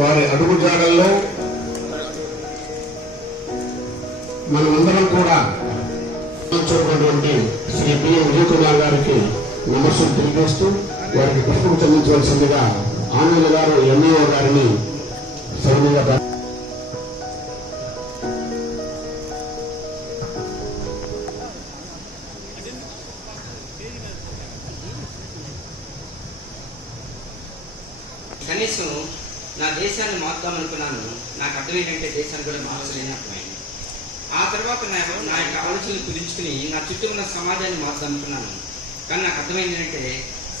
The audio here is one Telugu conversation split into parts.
వారి అడుగుజాడల్లో మనమందరం కూడా చూడటువంటి శ్రీ పి విజయ్ కుమార్ గారికి నమస్సులు తెలియజేస్తూ వారికి పుష్పం చెందించవలసిందిగా ఆనంద్ గారు ఎంఈఓ గారిని సౌమ్యంగా కనీసం నా దేశాన్ని మార్చుదాం అనుకున్నాను. నాకు అర్థం ఏంటంటే దేశాన్ని కూడా మార్చలేని అర్థమైంది. ఆ తర్వాత నా యొక్క ఆలోచనలు కుదించుకుని నా చుట్టూ ఉన్న సమాజాన్ని మార్చుదాం అనుకున్నాను. కానీ నాకు అర్థమైంది ఏంటంటే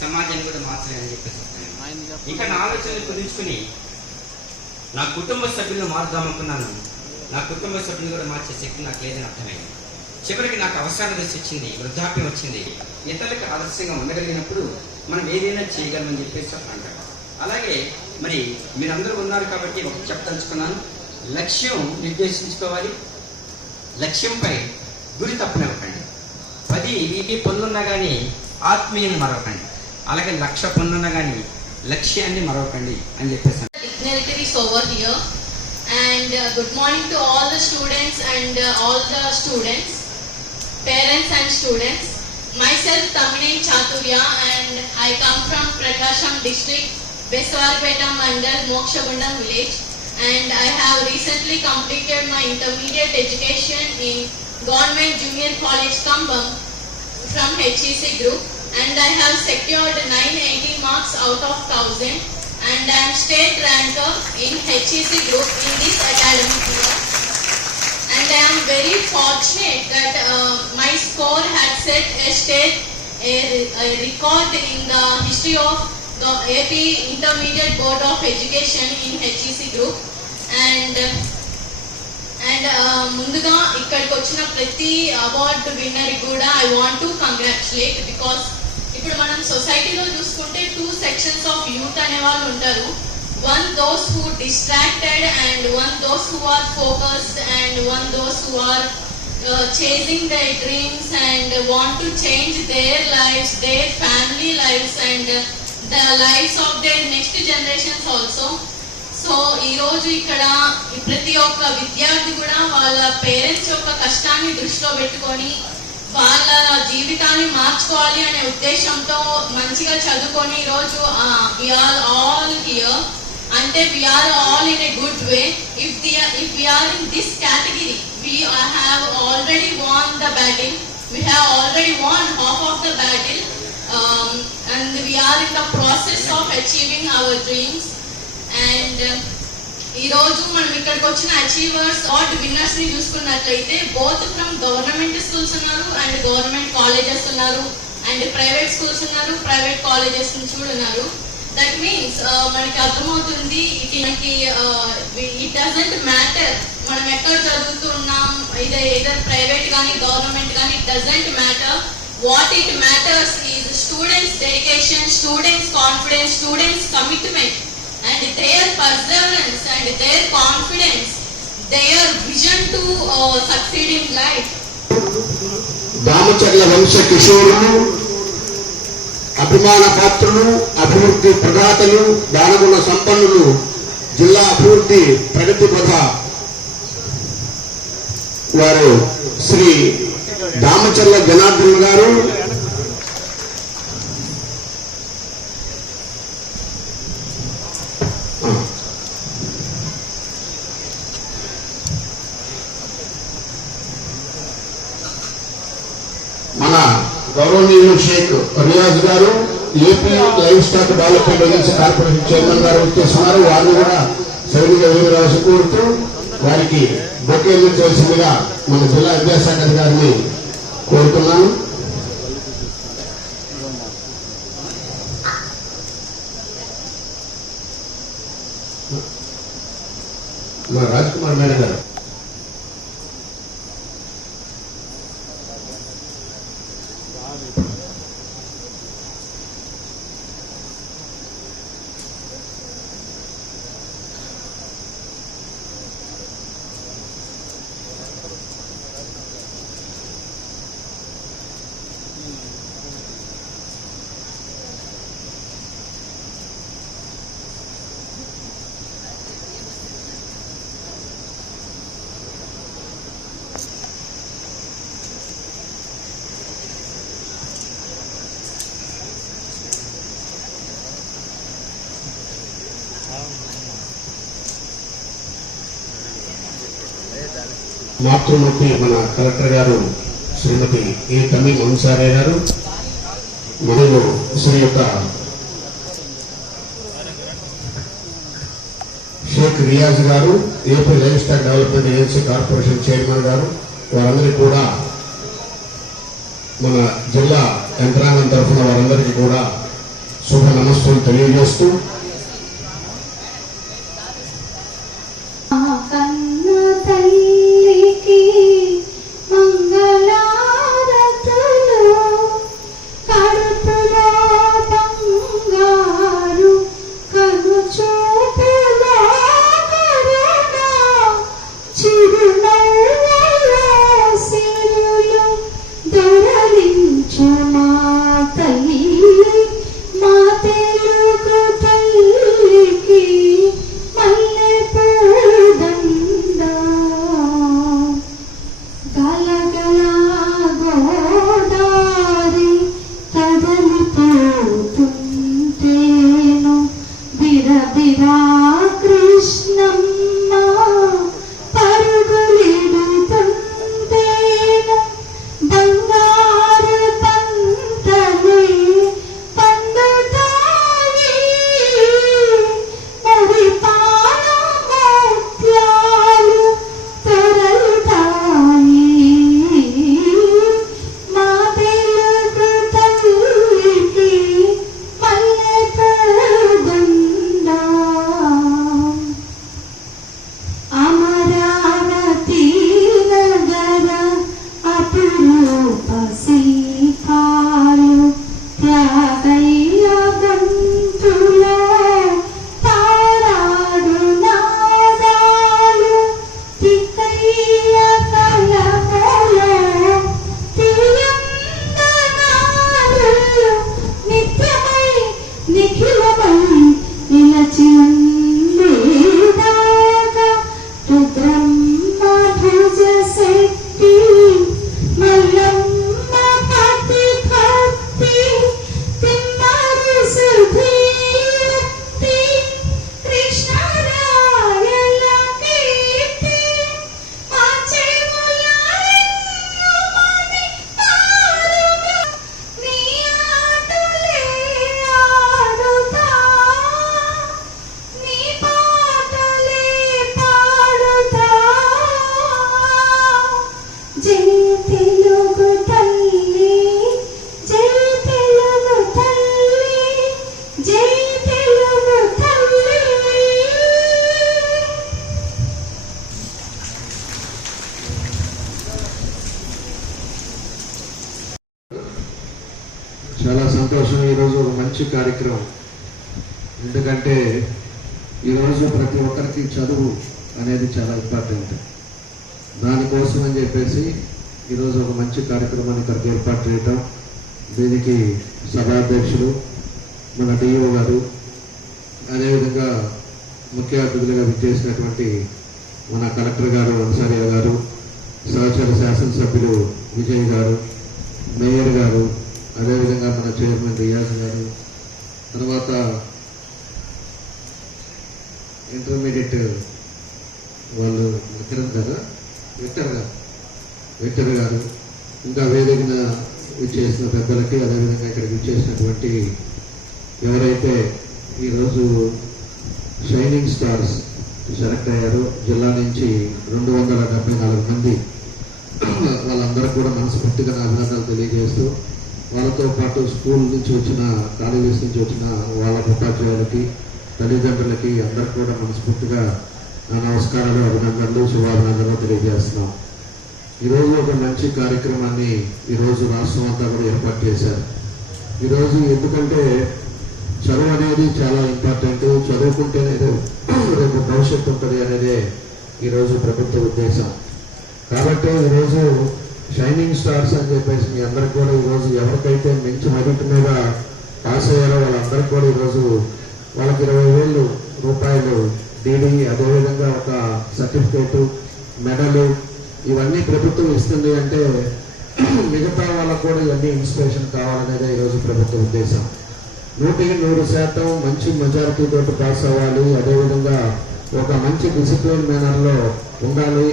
సమాజాన్ని కూడా మార్చలేని చెప్పేసి ఇంకా నా ఆలోచనలు కుదించుకుని నా కుటుంబ సభ్యులను మార్చుదాం అనుకున్నాను. నా కుటుంబ సభ్యులు కూడా మార్చే శక్తి నాకు లేదని అర్థమైంది. చివరికి నాకు అవసరాల దశ వచ్చింది, వృద్ధాప్యం వచ్చింది. ఇతరులకు ఆదర్శంగా ఉండగలిగినప్పుడు మనం ఏదైనా చేయగలమని చెప్పేసి అంటారు. అలాగే మరి మీరందరూ ఉన్నారు కాబట్టి ఒకటి చెప్పదలుచుకున్నాను. లక్ష్యం నిర్దేశించుకోవాలి, లక్ష్యంపై గురి తప్పనివ్వకండి. 10 పొందున్నా కానీ ఆత్మీయాన్ని మరవకండి, అలాగే 1,00,000 పొందున్నా కానీ లక్ష్యాన్ని మరవకండి అని చెప్పేసి. Dignitaries over here and good morning to all the students and all the students, parents and students. Myself Tamine Chaturya and I come from Prakasham district, Beswarpeta Mandal, Mokshagundam village, and I have recently completed my intermediate education in Government Junior College Kambam from HEC group, and I have secured 980 marks out of 1000, and I am state ranker in HEC group in this academic year. And I am very fortunate that my score had set a record in the history of the AP Intermediate Board of Education in HEC group. And ముందుగా ఇక్కడికి వచ్చిన ప్రతి అవార్డు విన్నర్ కూడా I want to congratulate, because ఇప్పుడు మనం సొసైటీలో చూసుకుంటే 2 sections of youth అనే వాళ్ళు ఉంటారు. One those who distracted, and one those who are focused, and one those who are chasing their dreams and want to change their lives, their family lives, and the lives of their next generations also. So ఈరోజు ఇక్కడ ప్రతి ఒక్క విద్యార్థి కూడా వాళ్ళ పేరెంట్స్ యొక్క కష్టాన్ని దృష్టిలో పెట్టుకొని వాళ్ళ జీవితాన్ని మార్చుకోవాలి అనే ఉద్దేశంతో మంచిగా చదువుకొని ఈరోజు వీఆర్ ఆల్ హియర్, అంటే we are all in a good way. If we are in this category, we have already won the battle, we have already won half of the battle, and we are in the process of achieving our dreams. And ఈ రోజు మనం ఇక్కడికి వచ్చిన అచీవర్స్ అవార్డ్ విన్నర్స్ ని చూసుకున్నట్లయితే బోత్ ఫ్రమ్ గవర్నమెంట్ స్కూల్స్ ఉన్నారు, అండ్ గవర్నమెంట్ కాలేజెస్ ఉన్నారు, అండ్ ప్రైవేట్ స్కూల్స్ ఉన్నారు, ప్రైవేట్ కాలేజెస్ నుంచి కూడా ఉన్నారు. దట్ మీన్స్ మనకి అర్థమవుతుంది ఇట్ డజంట్ మ్యాటర్ మనం ఎక్కడ చదువుతున్నాం, ఇదర్ ప్రైవేట్ కానీ గవర్నమెంట్ కానీ, it doesn't matter. What it matters is students dedication, students confidence, students commitment, and their perseverance and their confidence, their vision to succeed in life. Damacharla వంశ కిషోరులు, అభిమాన పాత్రులు, అభివృద్ధి ప్రదాతలు, దానగుణ సంపన్నులు, జిల్లా అభివృద్ధి ప్రగతి పథ వారు శ్రీ దామచర్ల జనార్దన్ గారు, మన గౌరవనీయులు షేక్ రియాజ్ గారు, AP live stack development agency corporation chairman గారు వచ్చేస్తున్నారు. వారిని కూడా సరిగ్గా వీరరాజు కోరుతూ వారికి బొకే అందించవలసిందిగా మన జిల్లా విద్యాశాఖ అధికారిని కోరుతున్నాను. మా రాజ్ కుమార్ మేడం గారు. మాతృమూర్తి మన కలెక్టర్ గారు శ్రీమతి ఏ తమీం అన్సారీ గారు, మరియు శ్రీ యొక్క షేక్ రియాజ్ గారు, AP life stack development agency corporation chairman గారు, వారందరికీ కూడా మన జిల్లా యంత్రాంగం తరఫున వారందరికీ కూడా శుభ నమస్సులు తెలియజేస్తూ చాలా సంతోషం. ఈరోజు ఒక మంచి కార్యక్రమం. ఎందుకంటే ఈరోజు ప్రతి ఒక్కరికి చదువు అనేది చాలా ఇంపార్టెంట్. దానికోసం అని చెప్పేసి ఈరోజు ఒక మంచి కార్యక్రమాన్ని ఇక్కడికి ఏర్పాటు చేయటం, దీనికి సభాధ్యక్షులు మన డిఓ గారు, అదేవిధంగా ముఖ్య అతిథులుగా విచ్చేసినటువంటి మన కలెక్టర్ గారు అన్సారీ గారు, సహచర శాసనసభ్యులు విజయ్ గారు, మేయర్ గారు, అదేవిధంగా మన చైర్మన్ రియాజ్ గారు, తర్వాత ఇంటర్మీడియట్ వాళ్ళు కిరణ్ కదా, విక్టర్ గారు, ఇంకా వేదికన విచ్చేసిన పెద్దలకి, అదేవిధంగా ఇక్కడికి విచ్చేసినటువంటి ఎవరైతే ఈరోజు షైనింగ్ స్టార్స్ సెలెక్ట్ అయ్యారో జిల్లా నుంచి 274 మంది, వాళ్ళందరూ కూడా మనస్ఫూర్తిగా నా అభినందనలు తెలియజేస్తూ, వాళ్ళతో పాటు స్కూల్ నుంచి వచ్చిన, కాలేజెస్ నుంచి వచ్చిన వాళ్ళ ఉపాధ్యాయులకి, తల్లిదండ్రులకి అందరికీ కూడా మనస్ఫూర్తిగా నా నమస్కారాలు, అభినందనలు, శుభాభినందనలు తెలియజేస్తున్నాం. ఈరోజు ఒక మంచి కార్యక్రమాన్ని ఈరోజు రాష్ట్రం అంతా కూడా ఏర్పాటు చేశారు. ఈరోజు ఎందుకంటే చదువు అనేది చాలా ఇంపార్టెంట్, చదువుకుంటేనే రేపు భవిష్యత్తు ఉంటుంది అనేదే ఈరోజు ప్రభుత్వ ఉద్దేశం. కాబట్టి ఈరోజు షైనింగ్ స్టార్స్ అని చెప్పేసి మీ అందరికి కూడా ఈరోజు ఎవరికైతే మంచి మెరిట్ మీద పాస్ అయ్యారో వాళ్ళందరికీ కూడా ఈరోజు వాళ్ళకి 20,000 రూపాయలు డీడీ, అదేవిధంగా ఒక సర్టిఫికేటు, మెడలు, ఇవన్నీ ప్రభుత్వం ఇస్తుంది. అంటే మిగతా వాళ్ళకు కూడా ఇవన్నీ ఇన్స్పిరేషన్ కావాలనేదే ఈరోజు ప్రభుత్వ ఉద్దేశం. 100% మంచి మెజారిటీతో పాస్ అవ్వాలి, అదేవిధంగా ఒక మంచి డిసిప్లిన్ మేనర్లో ఉండాలి,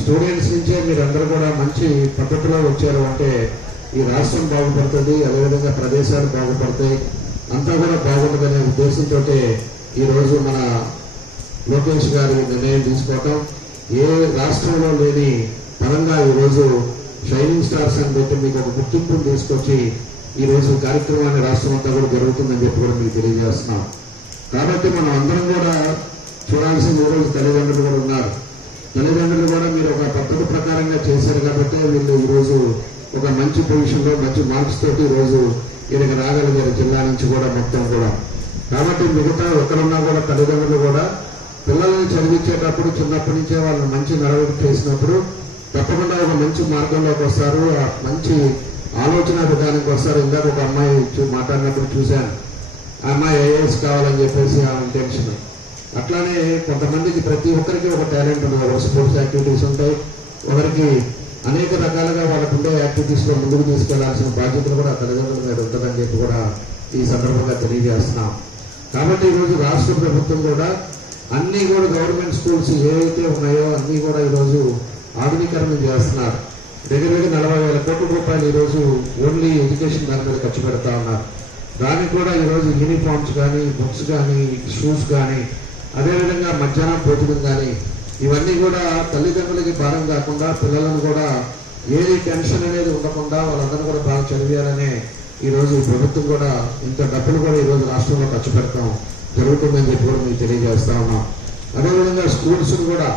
స్టూడెంట్స్ నుంచే మీరందరూ కూడా మంచి పద్ధతిలో వచ్చారు అంటే ఈ రాష్ట్రం బాగుపడుతుంది, అదేవిధంగా ప్రదేశాలు బాగుపడతాయి, అంతా కూడా బాగుంటుందనే ఉద్దేశంతో ఈరోజు మన లోకేష్ గారు నిర్ణయం తీసుకోవటం, ఏ రాష్ట్రంలో లేని పరంగా ఈరోజు షైనింగ్ స్టార్స్ అని పెట్టి మీకు ఒక గుర్తింపును తీసుకొచ్చి ఈరోజు కార్యక్రమాన్ని రాష్ట్రం అంతా కూడా జరుగుతుందని చెప్పి కూడా మీకు తెలియజేస్తున్నాం. కాబట్టి మనం అందరం కూడా చూడాల్సిన ఈరోజు తల్లిదండ్రులు కూడా ఉన్నారు. తల్లిదండ్రులు కూడా మీరు ఒక పద్ధతి ప్రకారంగా చేశారు కాబట్టి వీళ్ళు ఈరోజు ఒక మంచి పొజిషన్లో మంచి మార్క్స్ తోటి ఈరోజు ఈయనకి రాగలిగారు జిల్లా నుంచి కూడా మొత్తం కూడా. కాబట్టి మిగతా ఎక్కడున్నా కూడా తల్లిదండ్రులు కూడా పిల్లల్ని చదివించేటప్పుడు చిన్నప్పటి నుంచే వాళ్ళని మంచి నడవడిక చేసినప్పుడు తప్పకుండా ఒక మంచి మార్గంలోకి వస్తారు, ఆ మంచి ఆలోచన విధానానికి వస్తారు. ఇందాక ఒక అమ్మాయి మాట్లాడినప్పుడు చూశాను, ఆ అమ్మాయి ఐఏఎస్ కావాలని చెప్పేసి ఆ ఇంటెన్షన్. అట్లానే కొంతమందికి ప్రతి ఒక్కరికి ఒక టాలెంట్ ఉంది, ఒక స్పోర్ట్స్ యాక్టివిటీస్ ఉంటాయి, ఒకరికి అనేక రకాలుగా వాళ్ళకు ఉండే యాక్టివిటీస్ లో ముందుకు తీసుకెళ్లాల్సిన బాధ్యతలు కూడా తల్లిదండ్రుల మీద ఉంటుందని చెప్పి కూడా ఈ సందర్భంగా తెలియజేస్తున్నాం. కాబట్టి ఈరోజు రాష్ట్ర ప్రభుత్వం కూడా అన్ని కూడా గవర్నమెంట్ స్కూల్స్ ఏవైతే ఉన్నాయో అన్ని కూడా ఈరోజు ఆధునీకరణ చేస్తున్నారు. దగ్గర 40,000 కోట్ల రూపాయలు ఈరోజు ఓన్లీ ఎడ్యుకేషన్ దాని మీద ఖర్చు పెడతా ఉన్నారు. దానికి కూడా ఈరోజు యూనిఫామ్స్ కానీ, బుక్స్ కానీ, షూస్ కానీ, అదేవిధంగా మధ్యాహ్నం భోజనం కానీ, ఇవన్నీ కూడా తల్లిదండ్రులకి భారం కాకుండా పిల్లలను కూడా ఏది టెన్షన్ అనేది ఉండకుండా వాళ్ళందరూ కూడా బాగా చదివేయాలనే ఈరోజు ప్రభుత్వం కూడా ఇంత డబ్బులు కూడా ఈరోజు రాష్ట్రంలో ఖర్చు పెడతాం జరుగుతుందని చెప్పి కూడా మీకు తెలియజేస్తా ఉన్నాం. అదేవిధంగా స్కూల్స్ కూడా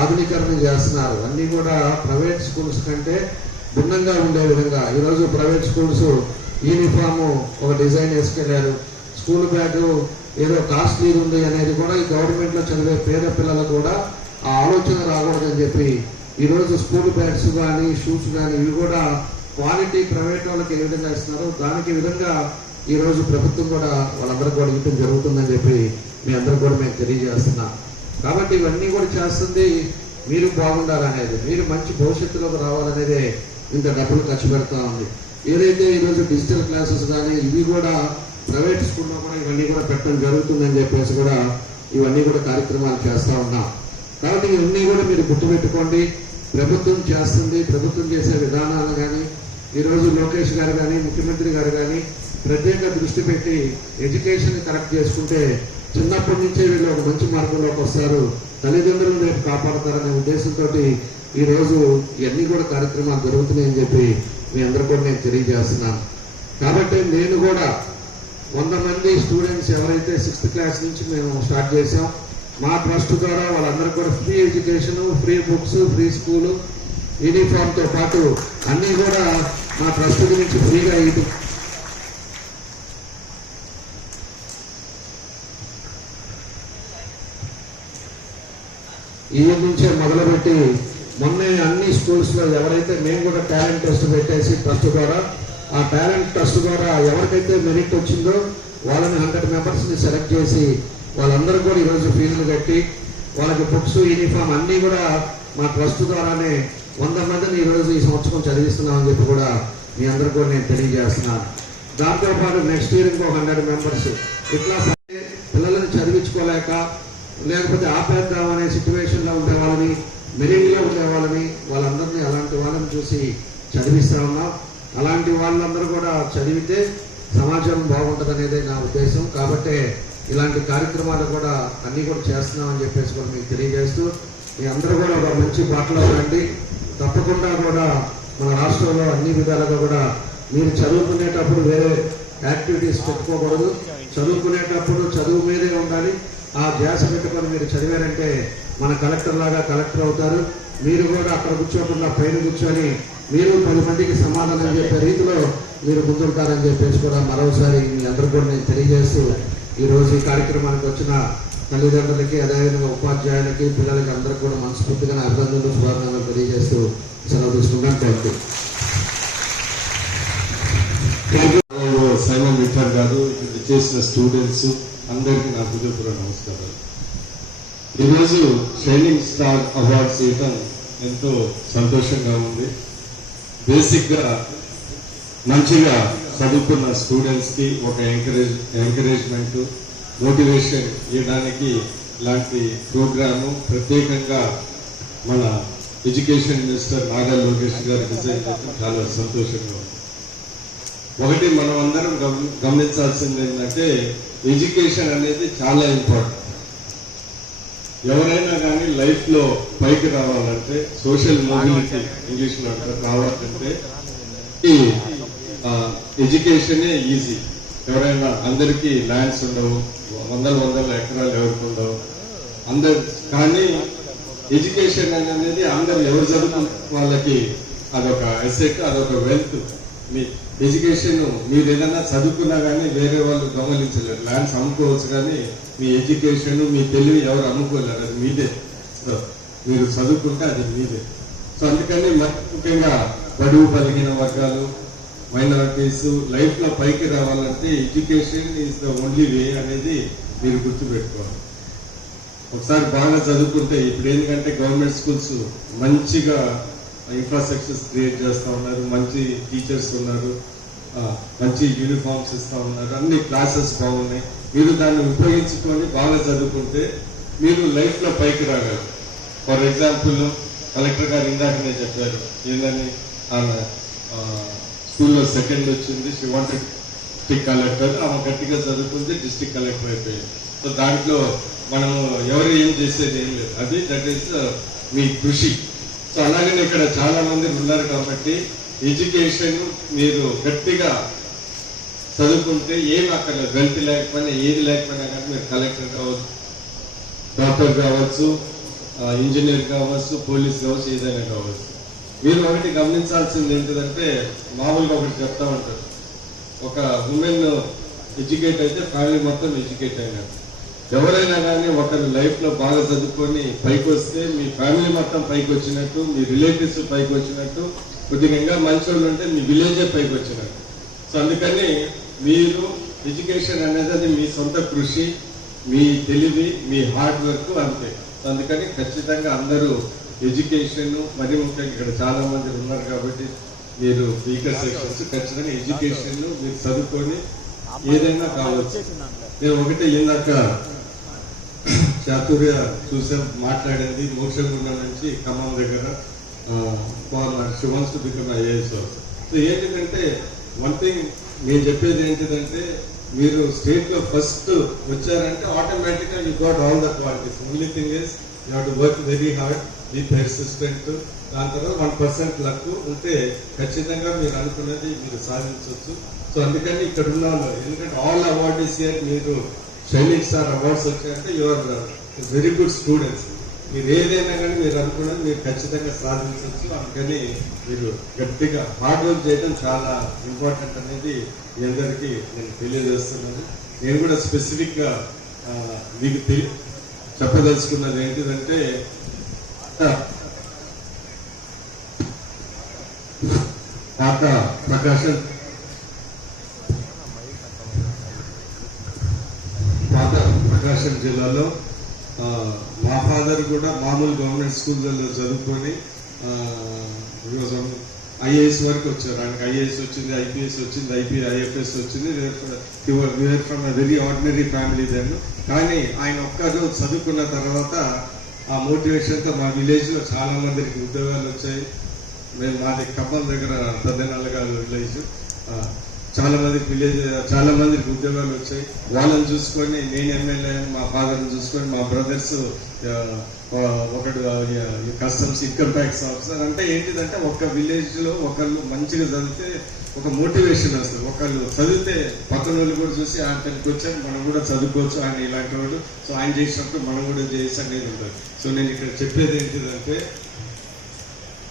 ఆధునీకరణ చేస్తున్నారు. అన్ని కూడా ప్రైవేట్ స్కూల్స్ కంటే భిన్నంగా ఉండే విధంగా ఈరోజు ప్రైవేట్ స్కూల్స్ యూనిఫామ్ ఒక డిజైన్ వేసుకెళ్లారు, స్కూల్ బ్యాగ్ ఏదో కాస్ట్లీ ఉంది అనేది కూడా ఈ గవర్నమెంట్ లో చదివే పేద పిల్లలకు కూడా ఆ ఆలోచన రాకూడదని చెప్పి ఈరోజు స్కూల్ బ్యాగ్స్ కానీ, షూస్ కానీ ఇవి కూడా క్వాలిటీ ప్రైవేట్ వాళ్ళకి ఏ విధంగా ఇస్తున్నారో దానికి విధంగా ఈ రోజు ప్రభుత్వం కూడా వాళ్ళందరూ కూడా ఇవ్వడం జరుగుతుందని చెప్పి మీ అందరూ కూడా మేము తెలియజేస్తున్నాం. కాబట్టి ఇవన్నీ కూడా చేస్తుంది మీరు బాగుండాలనేది, మీరు మంచి భవిష్యత్తులోకి రావాలనేదే ఇంత డబ్బులు ఖర్చు పెడతా ఉంది. ఏదైతే ఈరోజు డిజిటల్ క్లాసెస్ కానీ ఇవి కూడా ప్రైవేట్ స్కూల్లో కూడా ఇవన్నీ కూడా పెట్టడం జరుగుతుందని చెప్పేసి కూడా ఇవన్నీ కూడా కార్యక్రమాలు చేస్తూ ఉన్నాం. కాబట్టి ఇవన్నీ కూడా మీరు గుర్తుపెట్టుకోండి. ప్రభుత్వం చేస్తుంది, ప్రభుత్వం చేసే విధానాలు కానీ ఈరోజు లోకేష్ గారు కానీ ముఖ్యమంత్రి గారు కానీ ప్రత్యేక దృష్టి పెట్టి ఎడ్యుకేషన్ కరెక్ట్ చేసుకుంటే చిన్నప్పటి నుంచే వీళ్ళు ఒక మంచి మార్గంలోకి వస్తారు, తల్లిదండ్రులను రేపు కాపాడతారనే ఉద్దేశంతో ఈ రోజు ఇవన్నీ కూడా కార్యక్రమాలు జరుగుతున్నాయని చెప్పి మీ అందరూ కూడా నేను తెలియజేస్తున్నాను. కాబట్టి నేను కూడా 100 మంది స్టూడెంట్స్ ఎవరైతే 6th క్లాస్ నుంచి మేము స్టార్ట్ చేసాం, మా ట్రస్ట్ ద్వారా వాళ్ళందరికీ కూడా free education, free books, free school, uniform తో పాటు అన్ని కూడా మా ట్రస్ట్ నుంచి ఫ్రీగా ఈ నుంచే మొదలుపెట్టి మొన్నే అన్ని స్కూల్స్ లో ఎవరైతే మేము కూడా టాలెంట్ టెస్ట్ పెట్టేసి ట్రస్ట్ ద్వారా ఆ టాలెంట్ టెస్ట్ ద్వారా ఎవరికైతే మెరిట్ వచ్చిందో వాళ్ళని 100 మెంబర్స్ ని సెలెక్ట్ చేసి వాళ్ళందరూ కూడా ఈరోజు ఫీజులు కట్టి వాళ్ళకి బుక్స్, యూనిఫామ్ అన్ని కూడా మా ట్రస్ట్ ద్వారానే 100 మందిని ఈరోజు ఈ సంవత్సరం చదివిస్తున్నామని చెప్పి కూడా మీ అందరూ కూడా నేను తెలియజేస్తున్నాను. దాంతోపాటు నెక్స్ట్ ఇయర్ ఇంకో 100 మెంబర్స్ ఇట్లా పిల్లలను చదివించుకోలేక లేకపోతే ఆపేద్దామనే సిచ్యువేషన్ లో ఉండే వాళ్ళని, మెరిట్ లో ఉండే వాళ్ళని, వాళ్ళందరినీ అలాంటి వాళ్ళని చూసి చదివిస్తా ఉన్నాం. అలాంటి వాళ్ళందరూ కూడా చదివితే సమాజం బాగుంటుంది అనేది నా ఉద్దేశం. కాబట్టి ఇలాంటి కార్యక్రమాలు కూడా అన్ని కూడా చేస్తున్నామని చెప్పేసి కూడా మీకు తెలియజేస్తూ మీ అందరూ కూడా ఒక మంచి బాటలో రండి. తప్పకుండా కూడా మన రాష్ట్రంలో అన్ని విధాలుగా కూడా మీరు చదువుకునేటప్పుడు వేరే యాక్టివిటీస్ పెట్టుకోకూడదు. చదువుకునేటప్పుడు చదువు మీదే ఉండాలి. ఆ ధ్యాస పెట్టుకొని మీరు చదివారంటే మన కలెక్టర్ లాగా కలెక్టర్ అవుతారు. మీరు కూడా అక్కడ కూర్చోకుండా పైన కూర్చొని మీరు 10 మందికి సమాధానం చెప్పే రీతిలో మీరు ముందుంటారని చెప్పేసి కూడా మరోసారి మీ అందరూ కూడా నేను తెలియజేస్తూ ఈ రోజు ఈ కార్యక్రమానికి వచ్చిన తల్లిదండ్రులకి, అదేవిధంగా ఉపాధ్యాయులకి, పిల్లలకి అందరికీ కూడా మనస్ఫూర్తిగా అభినందనలు, శుభాకాంక్షలు తెలియజేస్తూ సెలవు తీసుకుంటాను. Thank you. సైమన్ విఠర్ గారు, ఇది చేసిన స్టూడెంట్స్ అందరికీ నా హృదయపూర్వక నమస్కారాలు. ఈరోజు షైనింగ్ స్టార్ అవార్డ్స్ ఇవ్వడం ఎంతో సంతోషంగా ఉంది. బేసిక్ గా మంచిగా చదువుకున్న స్టూడెంట్స్ కి ఒక ఎంకరేజ్మెంట్, మోటివేషన్ ఇవ్వడానికి ఇలాంటి ప్రోగ్రాము ప్రత్యేకంగా మన ఎడ్యుకేషన్ మినిస్టర్ నారా లోకేష్ గారు రిజైన్ చేయడం చాలా సంతోషంగా ఉంది. ఒకటి మనం అందరం గమనించాల్సింది ఏంటంటే ఎడ్యుకేషన్ అనేది చాలా ఇంపార్టెంట్. ఎవరైనా కానీ లైఫ్లో పైకి రావాలంటే సోషల్ మొబిలిటీ ఇంగ్లీష్లో అంటారు రావాలంటే ఈ ఎడ్యుకేషనే ఈజీ. ఎవరైనా అందరికీ ల్యాండ్స్ ఉండవు, వందల ఎకరాలు ఎవరికి ఉండవు అందరు, కానీ ఎడ్యుకేషన్ అనేది అందరు ఎవరు చదువుకున్న వాళ్ళకి అదొక అసెట్, అదొక వెల్త్. మీ ఎడ్యుకేషన్ మీరు ఏదైనా చదువుకున్నా కానీ వేరే వాళ్ళు గమనించలేరు. ల్యాండ్స్ అమ్ముకోవచ్చు కానీ మీ ఎడ్యుకేషన్ మీ తెలివి ఎవరు అమ్ముకోలేరు, అది మీదే. సో మీరు చదువుకుంటే అది మీదే. సో అందుకని ముఖ్యంగా బడుగు బలహీన వర్గాలు, మైనారిటీస్ లైఫ్ లో పైకి రావాలంటే education is the only way అనేది మీరు గుర్తుపెట్టుకోవాలి. ఒకసారి బాగా చదువుకుంటే ఇప్పుడు ఎందుకంటే గవర్నమెంట్ స్కూల్స్ మంచిగా ఇన్ఫ్రాస్ట్రక్చర్స్ క్రియేట్ చేస్తూ ఉన్నారు, మంచి టీచర్స్ ఉన్నారు, మంచి యూనిఫామ్స్ ఇస్తూ ఉన్నారు, అన్ని క్లాసెస్ బాగున్నాయి. మీరు దాన్ని ఉపయోగించుకొని బాగా చదువుకుంటే మీరు లైఫ్ లో పైకి రాగలరు. ఫర్ ఎగ్జాంపుల్ కలెక్టర్ గారు ఇందాకనే చెప్పారు ఏందని, ఆమె స్కూల్లో సెకండ్ వచ్చింది, షీ వాంటెడ్ డిస్ట్రిక్ట్ కలెక్టర్. ఆమె గట్టిగా చదువుకుంటే డిస్ట్రిక్ట్ కలెక్టర్ అయిపోయింది. సో దాంట్లో మనము ఎవరు ఏం చేసేది ఏం లేదు, అది దట్ ఈస్ మీ కృషి. సో అలాగే ఇక్కడ చాలా మంది ఉన్నారు కాబట్టి ఎడ్యుకేషన్ మీరు గట్టిగా చదువుకుంటే ఏం అక్కర్లేదు, వెల్త్ లేకపోయినా ఏది లేకపోయినా కానీ మీరు కలెక్టర్ కావచ్చు, డాక్టర్ కావచ్చు, ఇంజనీర్ కావచ్చు, పోలీస్ కావచ్చు, ఏదైనా కావచ్చు. మీరు ఒకటి గమనించాల్సింది ఏంటిదంటే మామూలుగా ఒకటి చెప్తా ఉంటారు, ఒక ఉమెన్ ఎడ్యుకేట్ అయితే ఫ్యామిలీ మొత్తం ఎడ్యుకేట్ అయినారు. ఎవరైనా కానీ ఒకరి లైఫ్ లో బాగా చదువుకొని పైకి వస్తే మీ ఫ్యామిలీ మొత్తం పైకి వచ్చినట్టు, మీ రిలేటివ్స్ పైకి వచ్చినట్టు, కొద్దిగా మంచి వాళ్ళు ఉంటే మీ విలేజే పైకి వచ్చినట్టు. సో అందుకని మీరు ఎడ్యుకేషన్ అనేది అది మీ సొంత కృషి, మీ తెలివి, మీ హార్డ్ వర్క్ అంతే. సో అందుకని ఖచ్చితంగా అందరూ ఎడ్యుకేషన్, మరి ముఖ్యంగా ఇక్కడ చాలా మంది ఉన్నారు కాబట్టి మీరు వీకర్ సెక్షన్స్ ఖచ్చితంగా ఎడ్యుకేషన్ మీరు చదువుకొని ఏదైనా కావచ్చు. నేను ఒకటే ఇందాక చాతుర్య చూసాం మాట్లాడింది, మోక్షగుండం నుంచి ఖమ్మం దగ్గర she wants to become IAS officer. So ఏంటిదంటే వన్ థింగ్ నేను చెప్పేది ఏంటిదంటే మీరు స్టేట్ లో ఫస్ట్ వచ్చారంటే ఆటోమేటిక్ గా you got all the qualities. Only thing is you have to work very hard, be persistent. దాని తర్వాత 1% లక్ ఉంటే ఖచ్చితంగా మీరు అనుకున్నది మీరు సాధించవచ్చు. సో అందుకని ఇక్కడ ఉన్నాను, ఎందుకంటే ఆల్ అవార్డ్స్ ఇయర్ మీరు షైనింగ్ స్టార్ అవార్డ్స్ వచ్చాయంటే యువర్ వెరీ గుడ్ స్టూడెంట్స్. మీరు ఏదైనా కానీ మీరు అనుకున్నది మీరు ఖచ్చితంగా సాధించవచ్చు. అందుకని మీరు గట్టిగా హార్డ్ వర్క్ చేయడం చాలా ఇంపార్టెంట్ అనేది మీ అందరికీ నేను తెలియజేస్తున్నాను. నేను కూడా స్పెసిఫిక్ గా మీకు చెప్పదలుచుకున్నది ఏంటిదంటే పాత ప్రకాశం జిల్లాలో మా ఫాదర్ కూడా మామూలు గవర్నమెంట్ స్కూళ్ళలో చదువుకొని ఐఏఎస్ వరకు వచ్చారు. ఆయనకి ఐఏఎస్ వచ్చింది, ఐపీఎస్ వచ్చింది, ఐఎఫ్ఎస్ వచ్చింది. From a very ordinary family then. కానీ ఆయన ఒక్కరు చదువుకున్న తర్వాత ఆ మోటివేషన్తో మా విలేజ్ లో చాలా మందికి ఉద్యోగాలు వచ్చాయి. మాది ఖమ్మం దగ్గర పెద్దనల్లగారు విలేజ్, చాలా మందికి ఉద్యోగాలు వచ్చాయి. వాళ్ళని చూసుకొని నేను ఎమ్మెల్యే, మా ఫాదర్ని చూసుకొని మా బ్రదర్స్ ఒకడు కస్టమ్స్ ఇన్కమ్ ట్యాక్స్ ఆఫీసర్. అంటే ఏంటిదంటే ఒక విలేజ్ లో ఒకళ్ళు మంచిగా చదివితే ఒక మోటివేషన్ వస్తుంది. ఒకళ్ళు చదివితే పక్కన వాళ్ళు కూడా చూసి ఆయనకి వచ్చాక మనం కూడా చదువుకోవచ్చు, ఆయన ఇలాంటి వాడు, సో ఆయన చేసినప్పుడు మనం కూడా చేసి అనేది ఉంటుంది. సో నేను ఇక్కడ చెప్పేది ఏంటిదంటే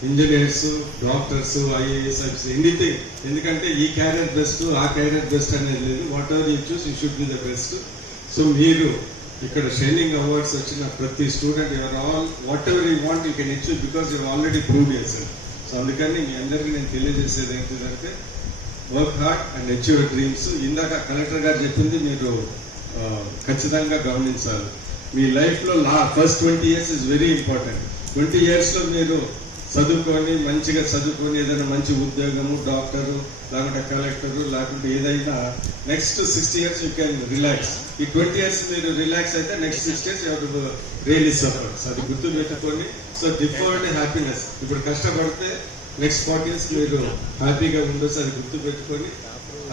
engineers, doctors, IAS officer, anything. ఎందుకంటే ఈ క్యారియర్ బెస్ట్, ఆ క్యారియర్ బెస్ట్ అనేది లేదు. What ever you choose you should be the best. So మీరు ఇక్కడ షైనింగ్ అవార్డ్స్ వచ్చిన ప్రతి student your all what ever you want you can achieve because you already prove yourself. So అందుకని మీ అందరికీ నేను తెలియజేసేది ఏంటిదంటే work hard and achieve your dreams. ఇందాక కలెక్టర్ గారు చెప్పింది మీరు ఖచ్చితంగా గమనించాలి. మీ లైఫ్ లో first 20 years is very important. 20 years లో మీరు చదువుకొని మంచిగా చదువుకొని ఏదైనా మంచి ఉద్యోగము, డాక్టరు, లేకుంటే కలెక్టరు, లేకుంటే ఏదైనా next 60 years you can relax. ఈ 20 years మీరు రిలాక్స్ అయితే next 6 years you really suffers. అది గుర్తు పెట్టుకొని సో డిఫర్డ్ హ్యాపీనెస్. ఇప్పుడు కష్టపడితే నెక్స్ట్ 40 years మీరు హ్యాపీగా ఉండొచ్చు. అది గుర్తు పెట్టుకొని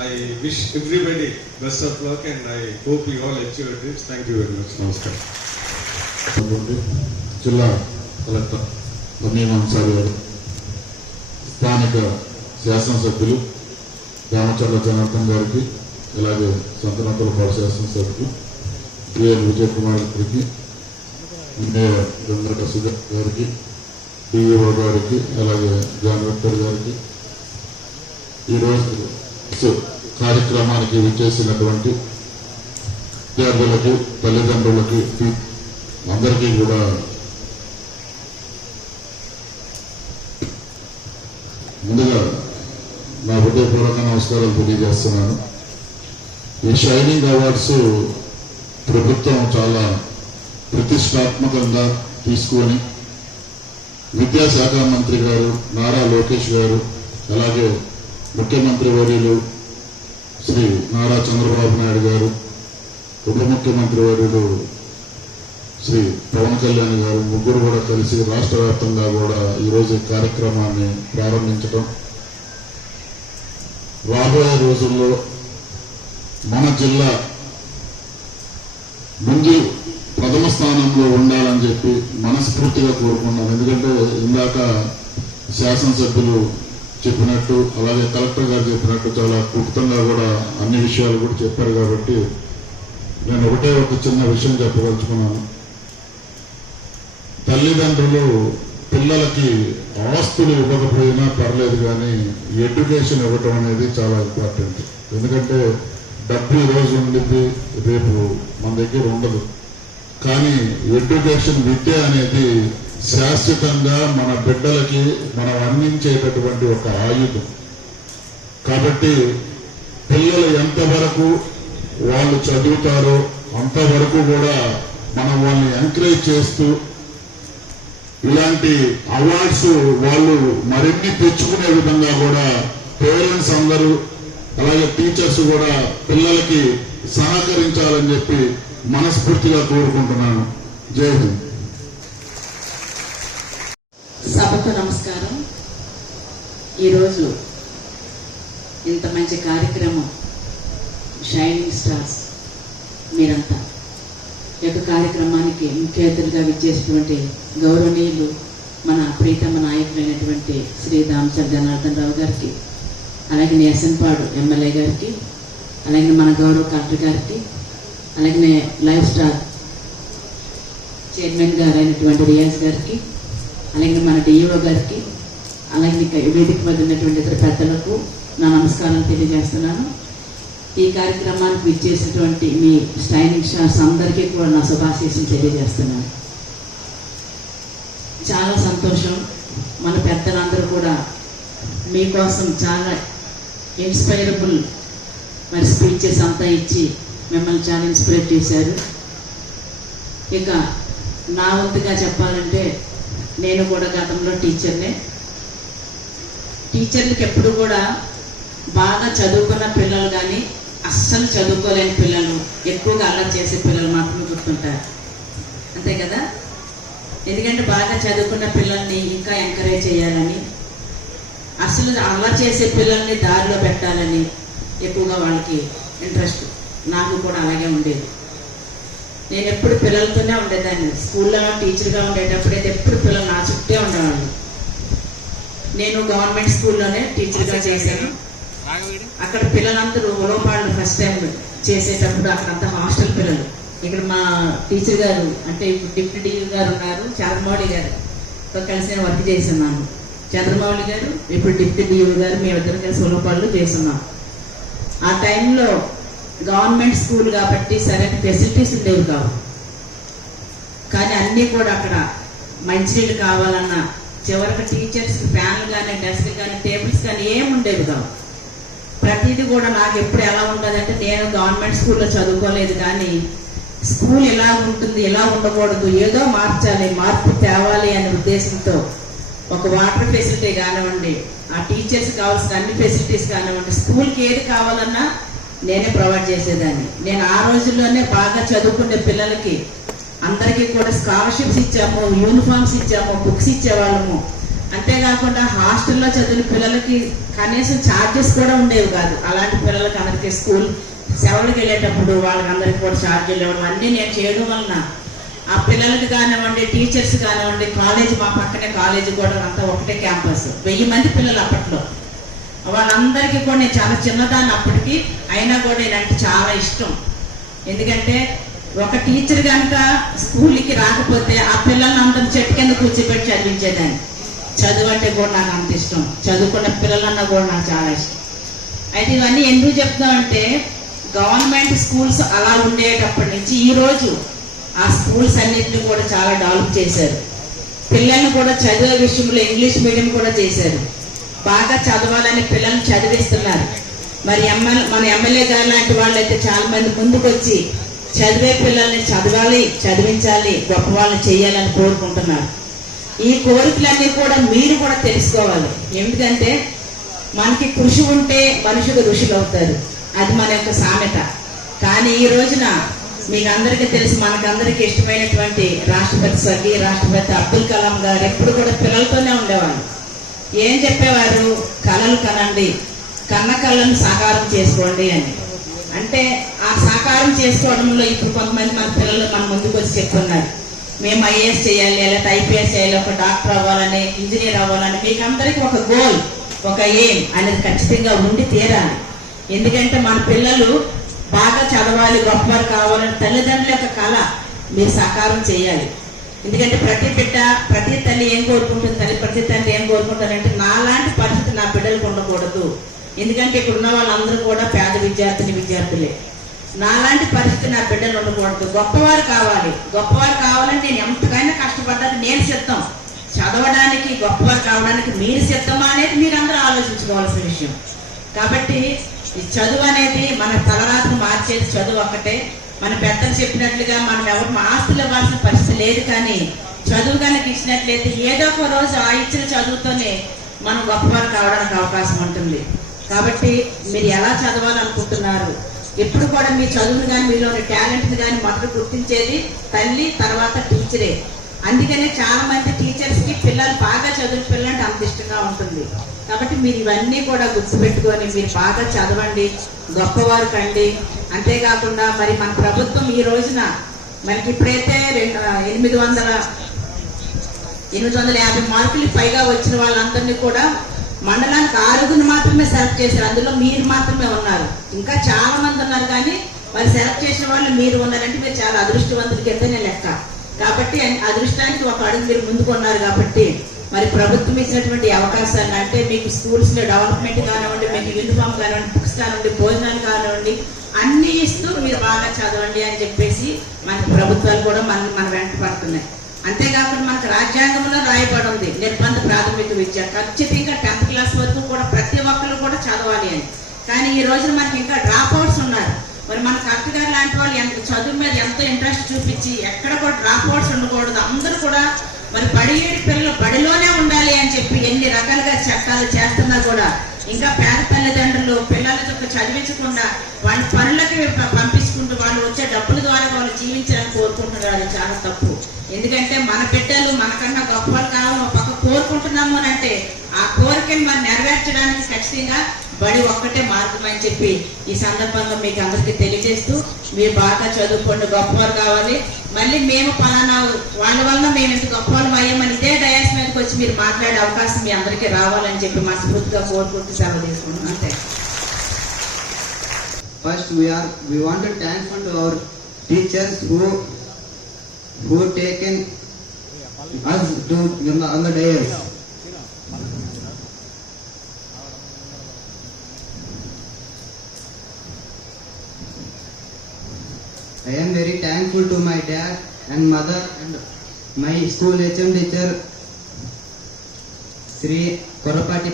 I wish everybody best of luck and I hope you all achieve your dreams. Thank you very much. నమస్కారం. జిల్లా కలెక్టర్ రమీమాన్సారి గారు, స్థానిక శాసనసభ్యులు రామచర్ల జనార్దన్ గారికి, అలాగే సంతనతులపాడు శాసనసభ్యులు బిఎల్ విజయ్ కుమార్ గారికి, మేయర్ గంగట సుధా గారికి, డిఈఓ గారికి, అలాగే జాన్ వెక్టర్ గారికి, ఈరోజు కార్యక్రమానికి విచ్చేసినటువంటి విద్యార్థులకి, తల్లిదండ్రులకి, అందరికీ కూడా ముందుగా నా హృదయపూర్వక నమస్కారాలు తెలియజేస్తున్నాను. ఈ షైనింగ్ అవార్డ్స్ ప్రభుత్వం చాలా ప్రతిష్టాత్మకంగా తీసుకొని విద్యాశాఖ మంత్రి గారు నారా లోకేష్ గారు, అలాగే ముఖ్యమంత్రి వర్యులు శ్రీ నారా చంద్రబాబు నాయుడు గారు, ఉప ముఖ్యమంత్రి వర్యులు శ్రీ పవన్ కళ్యాణ్ గారు, ముగ్గురు కూడా కలిసి రాష్ట్ర వ్యాప్తంగా కూడా ఈరోజు ఈ కార్యక్రమాన్ని ప్రారంభించడం, రాబోయే రోజుల్లో మన జిల్లా ముందు ప్రథమ స్థానంలో ఉండాలని చెప్పి మనస్ఫూర్తిగా కోరుకున్నాం. ఎందుకంటే ఇందాక శాసనసభ్యులు చెప్పినట్టు, అలాగే కలెక్టర్ గారు చెప్పినట్టు చాలా క్లుప్తంగా కూడా అన్ని విషయాలు కూడా చెప్పారు. కాబట్టి నేను ఒక చిన్న విషయం చెప్పదలుచుకున్నాను. తల్లిదండ్రులు పిల్లలకి ఆస్తులు ఇవ్వకపోయినా పర్లేదు, కానీ ఎడ్యుకేషన్ ఇవ్వటం అనేది చాలా ఇంపార్టెంట్. ఎందుకంటే డబ్బు ఈరోజు ఉండింది, రేపు మన దగ్గర ఉండదు. కానీ ఎడ్యుకేషన్, విద్య అనేది శాశ్వతంగా మన బిడ్డలకి మనం అందించేటటువంటి ఒక ఆయుధం. కాబట్టి పిల్లలు ఎంతవరకు వాళ్ళు చదువుతారో అంతవరకు కూడా మనం వాళ్ళని ఎంకరేజ్ చేస్తూ ఇలాంటి అవార్డ్స్ వాళ్ళు మరిన్ని తెచ్చుకునే విధంగా కూడా పేరెంట్స్ అందరూ, అలాగే టీచర్స్ కూడా పిల్లలకి సహకరించాలని చెప్పి మనస్ఫూర్తిగా కోరుకుంటున్నాను. జై హింద్. సభకు నమస్కారం. ఈరోజు ఇంత మంచి కార్యక్రమం షైనింగ్ స్టార్స్ మీరంతా ఈ యొక్క కార్యక్రమానికి ముఖ్య అతిథులుగా విచ్చేసినటువంటి గౌరవనీయులు మన ప్రీతమ నాయకులైనటువంటి శ్రీ దామచర్ల జనార్దన్ రావు గారికి, అలాగే నేసన్పాడు ఎమ్మెల్యే గారికి, అలాగే మన గౌరవ కలెక్టర్ గారికి, అలాగే లైఫ్ స్టార్ చైర్మన్ గారు అయినటువంటి రియాజ్ గారికి, అలాగే మన డిఈఓ గారికి, అలాగే వేదిక మీద ఉన్నటువంటి ఇతర పెద్దలకు నా నమస్కారాలు తెలియజేస్తున్నాను. ఈ కార్యక్రమానికి విచ్చేసినటువంటి మీ షైనింగ్ స్టార్స్ అందరికీ కూడా నా శుభాశీస్సులు తెలియజేస్తున్నాను. చాలా సంతోషం. మన పెద్దలందరూ కూడా మీకోసం చాలా ఇన్స్పైరబుల్ మరి స్పీచెస్ అంతా ఇచ్చి మిమ్మల్ని చాలా ఇన్స్పైర్ చేశారు. ఇక నా వంతుగా చెప్పాలంటే నేను కూడా గతంలో టీచర్నే. టీచర్లకి ఎప్పుడు కూడా బాగా చదువుకున్న పిల్లలు కానీ అస్సలు చదువుకోలేని పిల్లలు, ఎక్కువగా అల్లరి చేసే పిల్లలు మాత్రమే గుర్తుంటారు, అంతే కదా. ఎందుకంటే బాగా చదువుకున్న పిల్లల్ని ఇంకా ఎంకరేజ్ చేయాలని, అసలు అల్లరి చేసే పిల్లల్ని దారిలో పెట్టాలని ఎక్కువగా వాళ్ళకి ఇంట్రెస్ట్. నాకు కూడా అలాగే ఉండేది. నేను ఎప్పుడు పిల్లలతోనే ఉండేదాన్ని. స్కూల్లో టీచర్గా ఉండేటప్పుడైతే ఎప్పుడు పిల్లలు నా చుట్టే ఉండేవాళ్ళు. నేను గవర్నమెంట్ స్కూల్లోనే టీచర్గా చేశాను. అక్కడ పిల్లలందరూ ఉలవపాళ్ళు ఫస్ట్ టైం చేసేటప్పుడు అక్కడంతా హాస్టల్ పిల్లలు. ఇక్కడ మా టీచర్ గారు అంటే డిప్యూటీ డీఈ గారు ఉన్నారు, చంద్రమౌళి గారుతో కలిసి నేను వర్క్ చేస్తున్నాను. చంద్రమౌళి గారు ఇప్పుడు డిప్యూటీ డీఈ గారు, మేమిద్దరం కలిసి ఉలవపాళ్ళు చేస్తున్నాం. ఆ టైంలో గవర్నమెంట్ స్కూల్ కాబట్టి సరైన ఫెసిలిటీస్ ఉండేవి కావు. కానీ అన్నీ కూడా అక్కడ మంచినీళ్ళు కావాలన్నా, చివరికి టీచర్స్ ఫ్యాన్లు కానీ, డెస్క్ కానీ, టేబుల్స్ కానీ ఏమి ఉండేవి కావు. ప్రతిదీ కూడా నాకు ఎప్పుడు ఎలా ఉండదంటే, నేను గవర్నమెంట్ స్కూల్లో చదువుకోలేదు, కానీ స్కూల్ ఎలా ఉంటుంది, ఎలా ఉండకూడదు, ఏదో మార్చాలి, మార్పు తేవాలి అనే ఉద్దేశంతో ఒక వాటర్ ఫెసిలిటీ కానివ్వండి, ఆ టీచర్స్ కావాల్సిన అన్ని ఫెసిలిటీస్ కానివ్వండి, స్కూల్కి ఏది కావాలన్నా నేనే ప్రొవైడ్ చేసేదాన్ని. నేను ఆ రోజుల్లోనే బాగా చదువుకునే పిల్లలకి అందరికీ కూడా స్కాలర్షిప్స్ ఇచ్చాము, యూనిఫామ్స్ ఇచ్చాము, బుక్స్ ఇచ్చేవాళ్ళము. అంతేకాకుండా హాస్టల్లో చదివిన పిల్లలకి కనీసం ఛార్జెస్ కూడా ఉండేవి కాదు. అలాంటి పిల్లలకి అందరికీ స్కూల్ సెలవులకు వెళ్ళేటప్పుడు వాళ్ళకందరికీ కూడా ఛార్జీలు ఇవ్వడం అన్నీ నేను చేయడం వలన ఆ పిల్లలకి కానివ్వండి, టీచర్స్ కానివ్వండి, కాలేజ్ మా పక్కనే కాలేజ్ కూడా అంతా ఒకటే క్యాంపస్, 1000 మంది పిల్లలు అప్పట్లో. వాళ్ళందరికీ కూడా నేను చాలా చిన్నదాన్ని అప్పటికి, అయినా కూడా నేనంటే చాలా ఇష్టం. ఎందుకంటే ఒక టీచర్ కనుక స్కూల్కి రాకపోతే ఆ పిల్లల్ని అందరం చెట్టు కింద కూర్చోబెట్టి చదివించేదాన్ని. చదువు అంటే కూడా నాకు అంత ఇష్టం, చదువుకున్న పిల్లలన్నా కూడా నాకు చాలా ఇష్టం. అయితే ఇవన్నీ ఎందుకు చెప్తామంటే గవర్నమెంట్ స్కూల్స్ అలా ఉండేటప్పటి నుంచి ఈ రోజు ఆ స్కూల్స్ అన్నిటిని కూడా చాలా డెవలప్ చేశారు. పిల్లల్ని కూడా చదివే విషయంలో ఇంగ్లీష్ మీడియం కూడా చేశారు. బాగా చదవాలని పిల్లల్ని చదివిస్తున్నారు. మరి మన ఎమ్మెల్యే గారు లాంటి వాళ్ళు అయితే చాలా మంది ముందుకు వచ్చి చదివే పిల్లల్ని చదవాలి, చదివించాలి, గొప్ప వాళ్ళని చేయాలని కోరుకుంటున్నారు. ఈ కోరికలన్నీ కూడా మీరు కూడా తెలుసుకోవాలి. ఎందుకంటే మనకి కృషి ఉంటే మనుషులు ఋషులు అవుతారు, అది మన యొక్క సామెత. కానీ ఈ రోజున మీకు అందరికీ తెలుసు, మనకందరికీ ఇష్టమైనటువంటి స్వర్గీయ రాష్ట్రపతి అబ్దుల్ కలాం గారు ఎప్పుడు కూడా పిల్లలతోనే ఉండేవాళ్ళు. ఏం చెప్పేవారు? కళలు కనండి, కన్న కళ్ళను సాకారం చేసుకోండి అని. అంటే ఆ సాకారం చేసుకోవడంలో ఇప్పుడు కొంతమంది మన పిల్లలు మన ముందుకు వచ్చి చెప్తున్నారు, మేము ఐఏఎస్ చేయాలి, లేకపోతే ఐపీఎస్ చేయాలి, ఒక డాక్టర్ అవ్వాలని, ఇంజనీర్ అవ్వాలని. మీకు అందరికీ ఒక గోల్, ఒక ఎయిమ్ అనేది ఖచ్చితంగా ఉండి తీరాలి. ఎందుకంటే మన పిల్లలు బాగా చదవాలి, గొప్పవారు కావాలని తల్లిదండ్రుల యొక్క కళ మీరు సాకారం చేయాలి. ఎందుకంటే ప్రతి బిడ్డ, ప్రతి తల్లి ఏం కోరుకుంటుంది, ప్రతి తండ్రి ఏం కోరుకుంటారంటే నాలాంటి పరిస్థితి నా బిడ్డలకు ఉండకూడదు. ఎందుకంటే ఇక్కడ ఉన్న వాళ్ళందరూ కూడా పేద విద్యార్థులే. నాలాంటి పరిస్థితి నా బిడ్డలు ఉండకూడదు, గొప్పవారు కావాలి. గొప్పవారు కావాలని నేను ఎంతకైనా కష్టపడ్డానికి నేను సిద్ధం. చదవడానికి, గొప్పవారు కావడానికి మీరు సిద్ధమా అనేది మీరు అందరూ ఆలోచించుకోవాల్సిన విషయం. కాబట్టి ఈ చదువు అనేది మన తలరాత్రి మార్చేది చదువు ఒక్కటే. మన పెద్దలు చెప్పినట్లుగా మనం ఎవరు ఆస్తులు ఇవ్వాల్సిన పరిస్థితి లేదు. కానీ చదువు కనుక ఇచ్చినట్లయితే ఏదో ఒక రోజు ఆ ఇచ్చిన చదువుతోనే మనం గొప్పవారు కావడానికి అవకాశం ఉంటుంది. కాబట్టి మీరు ఎలా చదవాలనుకుంటున్నారు, ఎప్పుడు కూడా మీ చదువును కానీ మీలోని టాలెంట్ని కానీ మొదట గుర్తించేది తల్లి, తర్వాత టీచరే. అందుకనే చాలా మంది టీచర్స్కి పిల్లలు బాగా చదువు పిల్లలంటే అంత ఇష్టంగా ఉంటుంది. కాబట్టి మీరు ఇవన్నీ కూడా గుర్తుపెట్టుకొని మీరు బాగా చదవండి, గొప్పవారు కండి. అంతేకాకుండా మరి మన ప్రభుత్వం ఈ రోజున మనకి ఇప్పుడైతే 850 మార్కులు పైగా వచ్చిన వాళ్ళందరినీ కూడా మండలానికి 6 మాత్రమే సెలెక్ట్ చేశారు. అందులో మీరు మాత్రమే ఉన్నారు. ఇంకా చాలా మంది ఉన్నారు, కానీ మరి సెలెక్ట్ చేసిన వాళ్ళు మీరు ఉన్నారంటే మీరు చాలా అదృష్టవంతుల కిందనే లెక్క. కాబట్టి అదృష్టానికి ఒక అడుగు మీరు ముందుకున్నారు. కాబట్టి మరి ప్రభుత్వం ఇచ్చినటువంటి అవకాశాలు అంటే మీకు స్కూల్స్ లో డెవలప్మెంట్ కానివ్వండి, మీకు యూనిఫామ్ కానివ్వండి, బుక్స్ కానివ్వండి, భోజనాలు కానివ్వండి, అన్ని ఇస్తూ మీరు బాగా చదవండి అని చెప్పేసి మనకి ప్రభుత్వాలు కూడా మన వెంట పడుతున్నాయి. అంతేకాకుండా మనకు రాజ్యాంగంలో రాయబడి ఉంది నిర్బంధ ప్రాథమిక విద్య ఖచ్చితంగా 10th క్లాస్ వరకు కూడా ప్రతి ఒక్కరు కూడా చదవాలి అని. కానీ ఈ రోజున మనకి ఇంకా డ్రాప్ అవుట్స్ ఉన్నారు. మరి మన కలెక్టర్ గారు లాంటి వాళ్ళు చదువు మీద ఎంతో ఇంట్రెస్ట్ చూపించి ఎక్కడ కూడా డ్రాప్ అవుట్స్ ఉండకూడదు, అందరూ కూడా మరి బడిలేని పిల్లలు బడిలోనే ఉండాలి అని చెప్పి ఎన్ని రకాలుగా చట్టాలు చేస్తున్నా కూడా ఇంకా పేద తల్లిదండ్రులు పిల్లలతో చదివించకుండా వాళ్ళ పనులకి పంపించుకుంటూ వాళ్ళు వచ్చే డబ్బుల ద్వారా వాళ్ళు జీవించాలని కోరుకుంటున్నారు. అది చాలా తప్పు. ఎందుకంటే మన బిడ్డలు మనకన్నా గొప్పలు కావాలని పక్క కోరుకుంటున్నాము అని అంటే ఆ కోరికని మనం నెరవేర్చడానికి ఖచ్చితంగా బడి ఒక్కటే మార్గం అని చెప్పి ఈ సందర్భంగా మీకు అందరికీ తెలియజేస్తూ మీరు బాగా చదువుకోండి, గొప్పవారు కావాలి. మళ్ళీ మేము పలానా వాళ్ళ వలన మేము ఇంత గొప్పవాళ్ళం అయ్యామని ఇదే డయాస్ మీదకి వచ్చి మీరు మాట్లాడే అవకాశం మీ అందరికీ రావాలని చెప్పి మనస్ఫూర్తిగా కోరుకుంటూ సెలవు తీసుకుంటున్నాం. అంతే. First, we want to thank to our teachers who taken us to on the dais. I am very thankful to my dad and mother and my school HM teacher Sri Korapati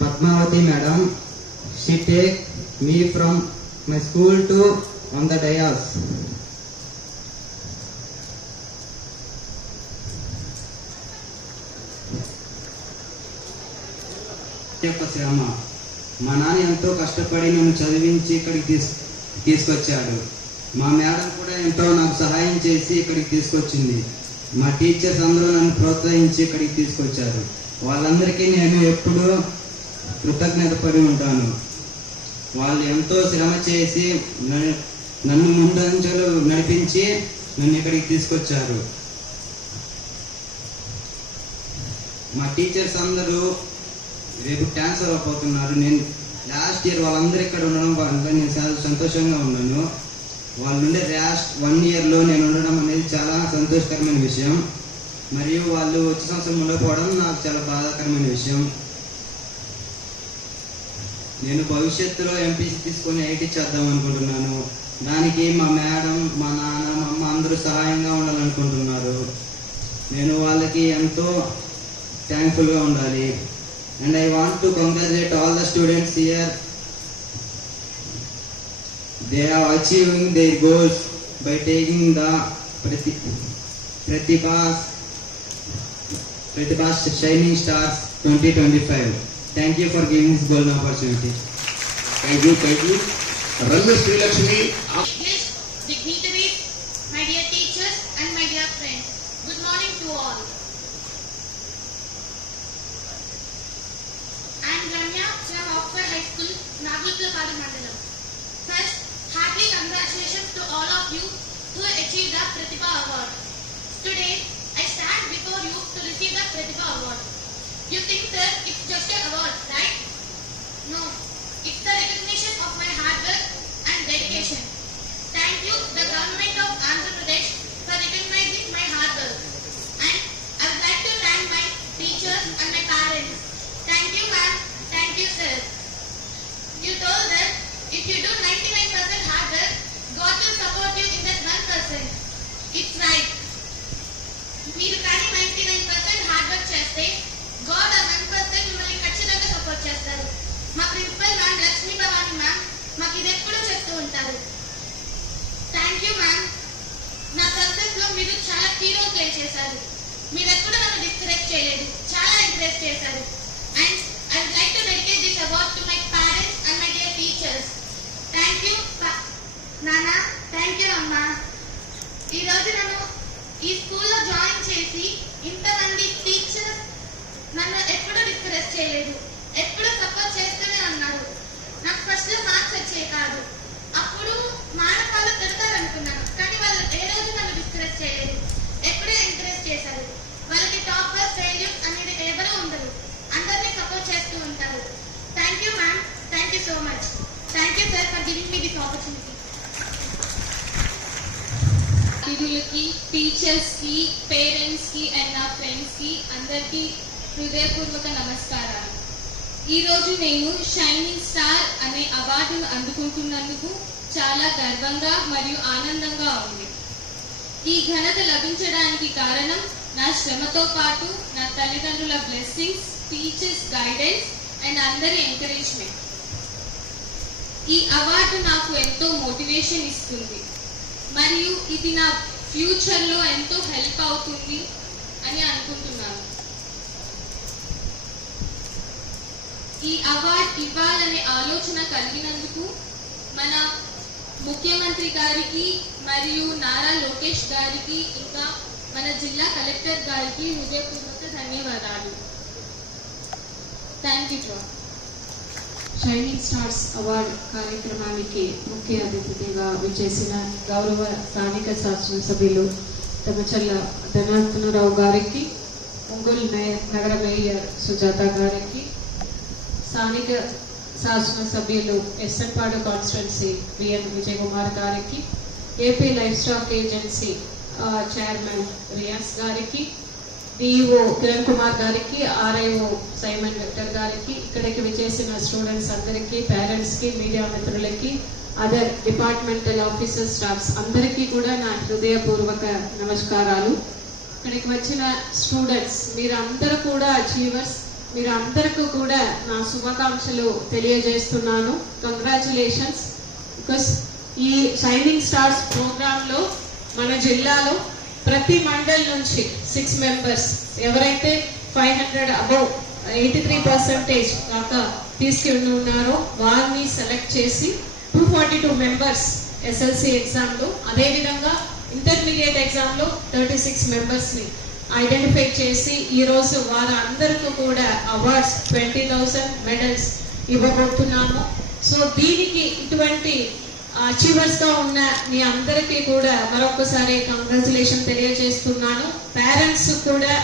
Padmavati madam. She take me from my school to on the dais. యొక్క శ్రమ. మా నాన్న ఎంతో కష్టపడి నన్ను చదివించి ఇక్కడికి తీసుకొచ్చాడు. మా మేడం కూడా ఎంతో నాకు సహాయం చేసి ఇక్కడికి తీసుకొచ్చింది. మా టీచర్స్ అందరూ నన్ను ప్రోత్సహించి ఇక్కడికి తీసుకొచ్చారు. వాళ్ళందరికీ నేను ఎప్పుడూ కృతజ్ఞత పడి ఉంటాను. వాళ్ళు ఎంతో శ్రమ చేసి నన్ను ముందంజలు నడిపించి నన్ను ఇక్కడికి తీసుకొచ్చారు. మా టీచర్స్ అందరూ రేపు ట్రాన్స్ఫర్ అయిపోతున్నారు. నేను లాస్ట్ ఇయర్ వాళ్ళందరూ ఇక్కడ ఉండడం వల్ల నేను చాలా సంతోషంగా ఉన్నాను. వాళ్ళు ఉండే లాస్ట్ 1 ఇయర్లో నేను ఉండడం అనేది చాలా సంతోషకరమైన విషయం. మరియు వాళ్ళు వచ్చే సంవత్సరం ఉండకపోవడం నాకు చాలా బాధాకరమైన విషయం. నేను భవిష్యత్తులో ఎంపీసీ తీసుకొని ఐటీ చేద్దాం అనుకుంటున్నాను. దానికి మా మేడం, మా నాన్న, మా అమ్మ అందరూ సహాయంగా ఉండాలనుకుంటున్నారు. నేను వాళ్ళకి ఎంతో థ్యాంక్ఫుల్గా ఉండాలి. And I want to congratulate all the students here. They are achieving their goals by taking the Pratibha's Shining Stars 2025. Thank you for giving this golden opportunity. Thank you. Ramya Srilakshmi. Dignitaries, my dear teachers and my dear friends, good morning to all. I am Ramya from Oxford High School, Nagalpalpadu Mandalam. First, hearty congratulations to all of you who achieved the Pratibha Award. Today, I stand before you to receive the Pratibha Award. You think that it's just an award, right? No, it's the recognition of my hard work and dedication. Thank you, the government of Andhra Pradesh, for recognizing my hard work. And I would like to thank my teachers and my parents. Thank you, ma'am. Thank you, sir. You told that if you do 99% hard work, God will support you in that 1%. It's right. మీరు కానీ 99% హార్డ్ వర్క్ చేస్తే గాడ్ ఆ 1% మిమ్మల్ని ఖచ్చితంగా సపోర్ట్ చేస్తారు. మా principal ma'am Lakshmi Bhavani ma'am మాకు ఇది ఎప్పుడూ చెప్తూ ఉంటారు. Thank you ma'am. నా సక్సెస్ లో మీరు చాలా కీ రోల్ ప్లే చేశారు. మీరు ఎప్పుడు నన్ను డిస్కరేజ్ చేయలేదు, చాలా ఎంకరేజ్ చేశారు. And I would like to dedicate this award to my parents and my dear teachers. Thank you నాన్న, థ్యాంక్ యూ అమ్మ. ఈరోజు నన్ను ఈ స్కూల్లో జాయిన్ చేసి ఇంతమంది టీచర్స్ నన్ను ఎప్పుడూ డిస్కరేజ్ చేయలేదు, ఎప్పుడూ సపోర్ట్ చేస్తూనే ఉన్నారు. నాకు ఫస్ట్ మార్క్స్ వచ్చే కాదు, అప్పుడు మానవాళ్ళు తిడతారు అనుకున్నాను, కానీ వాళ్ళు ఏ రోజు నన్ను డిస్కరేజ్ చేయలేదు, ఎప్పుడూ ఎంకరేజ్ చేశారు. వాళ్ళకి టాపర్ ఫెయిల్యూర్ అనేది ఎవరూ ఉండదు, అందరినీ సపోర్ట్ చేస్తూ ఉంటారు. Thank you ma'am, thank you so much. Thank you sir for giving me this opportunity. అతిథులకి, టీచర్స్ కి, పేరెంట్స్ కి అండ్ నా ఫ్రెండ్స్ కి అందరికీ హృదయపూర్వక నమస్కారాలు. ఈరోజు నేను షైనింగ్ స్టార్ అనే అవార్డును అందుకుంటున్నందుకు చాలా గర్వంగా మరియు ఆనందంగా ఉంది. ఈ ఘనత లభించడానికి కారణం నా శ్రమతో పాటు నా తల్లిదండ్రుల బ్లెస్సింగ్స్, టీచర్స్ గైడెన్స్ అండ్ అందరి ఎంకరేజ్మెంట్. ఈ అవార్డు నాకు ఎంతో మోటివేషన్ ఇస్తుంది మరియు ఇది నా ఫ్యూచర్లో ఎంతో హెల్ప్ అవుతుంది అని అనుకుంటున్నాను. ఈ అవార్డు ఇవ్వాలనే ఆలోచన కలిగినందుకు మన ముఖ్యమంత్రి గారికి మరియు నారా లోకేష్ గారికి ఇంకా మన జిల్లా కలెక్టర్ గారికి హృదయపూర్వక ధన్యవాదాలు. Thank you sir. Shining stars award కార్యక్రమానికి ముఖ్య అతిథిగా విచ్చేసిన గౌరవ స్థానిక శాసనసభ్యులు తమచల్ల ధనార్దనరావు గారికి, ఒంగోలు నగర మేయర్ సుజాత గారికి, స్థానిక శాసనసభ్యులు ఎస్ఎన్పాడు కాన్స్టిట్యున్సీ బిఎన్ విజయ్ కుమార్ గారికి, AP livestock agency chairman Riyaz గారికి, డిఈఓ కిరణ్ కుమార్ గారికి, ఆర్ఐఓ సైమన్ విక్టర్ గారికి, ఇక్కడికి విచ్చేసిన స్టూడెంట్స్ అందరికీ, పేరెంట్స్కి, మీడియా మిత్రులకి, అదర్ డిపార్ట్మెంటల్ ఆఫీసర్ స్టాఫ్స్ అందరికీ కూడా నా హృదయపూర్వక నమస్కారాలు. ఇక్కడికి వచ్చిన స్టూడెంట్స్ మీరందరూ కూడా అచీవర్స్, మీరు అందరికీ కూడా నా శుభాకాంక్షలు తెలియజేస్తున్నాను. కంగ్రాచులేషన్స్. బికాస్ ఈ షైనింగ్ స్టార్స్ ప్రోగ్రాంలో మన జిల్లాలో ప్రతి మండల్ నుంచి 6 మెంబర్స్ ఎవరైతే 500 అబౌవ్ 83% దాకా తీసుకుని ఉన్నారో వారిని సెలెక్ట్ చేసి 242 మెంబర్స్ ఎస్ఎల్సి ఎగ్జామ్లో, అదేవిధంగా ఇంటర్మీడియట్ ఎగ్జామ్లో 36 మెంబర్స్ని ఐడెంటిఫై చేసి ఈరోజు వారందరికీ కూడా అవార్డ్స్ 20,000 మెడల్స్ ఇవ్వబోతున్నాము. సో దీనికి ఇటువంటి అచీవర్స్గా ఉన్న మీ అందరికీ కూడా మరొకసారి కంగ్రాచులేషన్ తెలియజేస్తున్నాను. పేరెంట్స్ కూడా,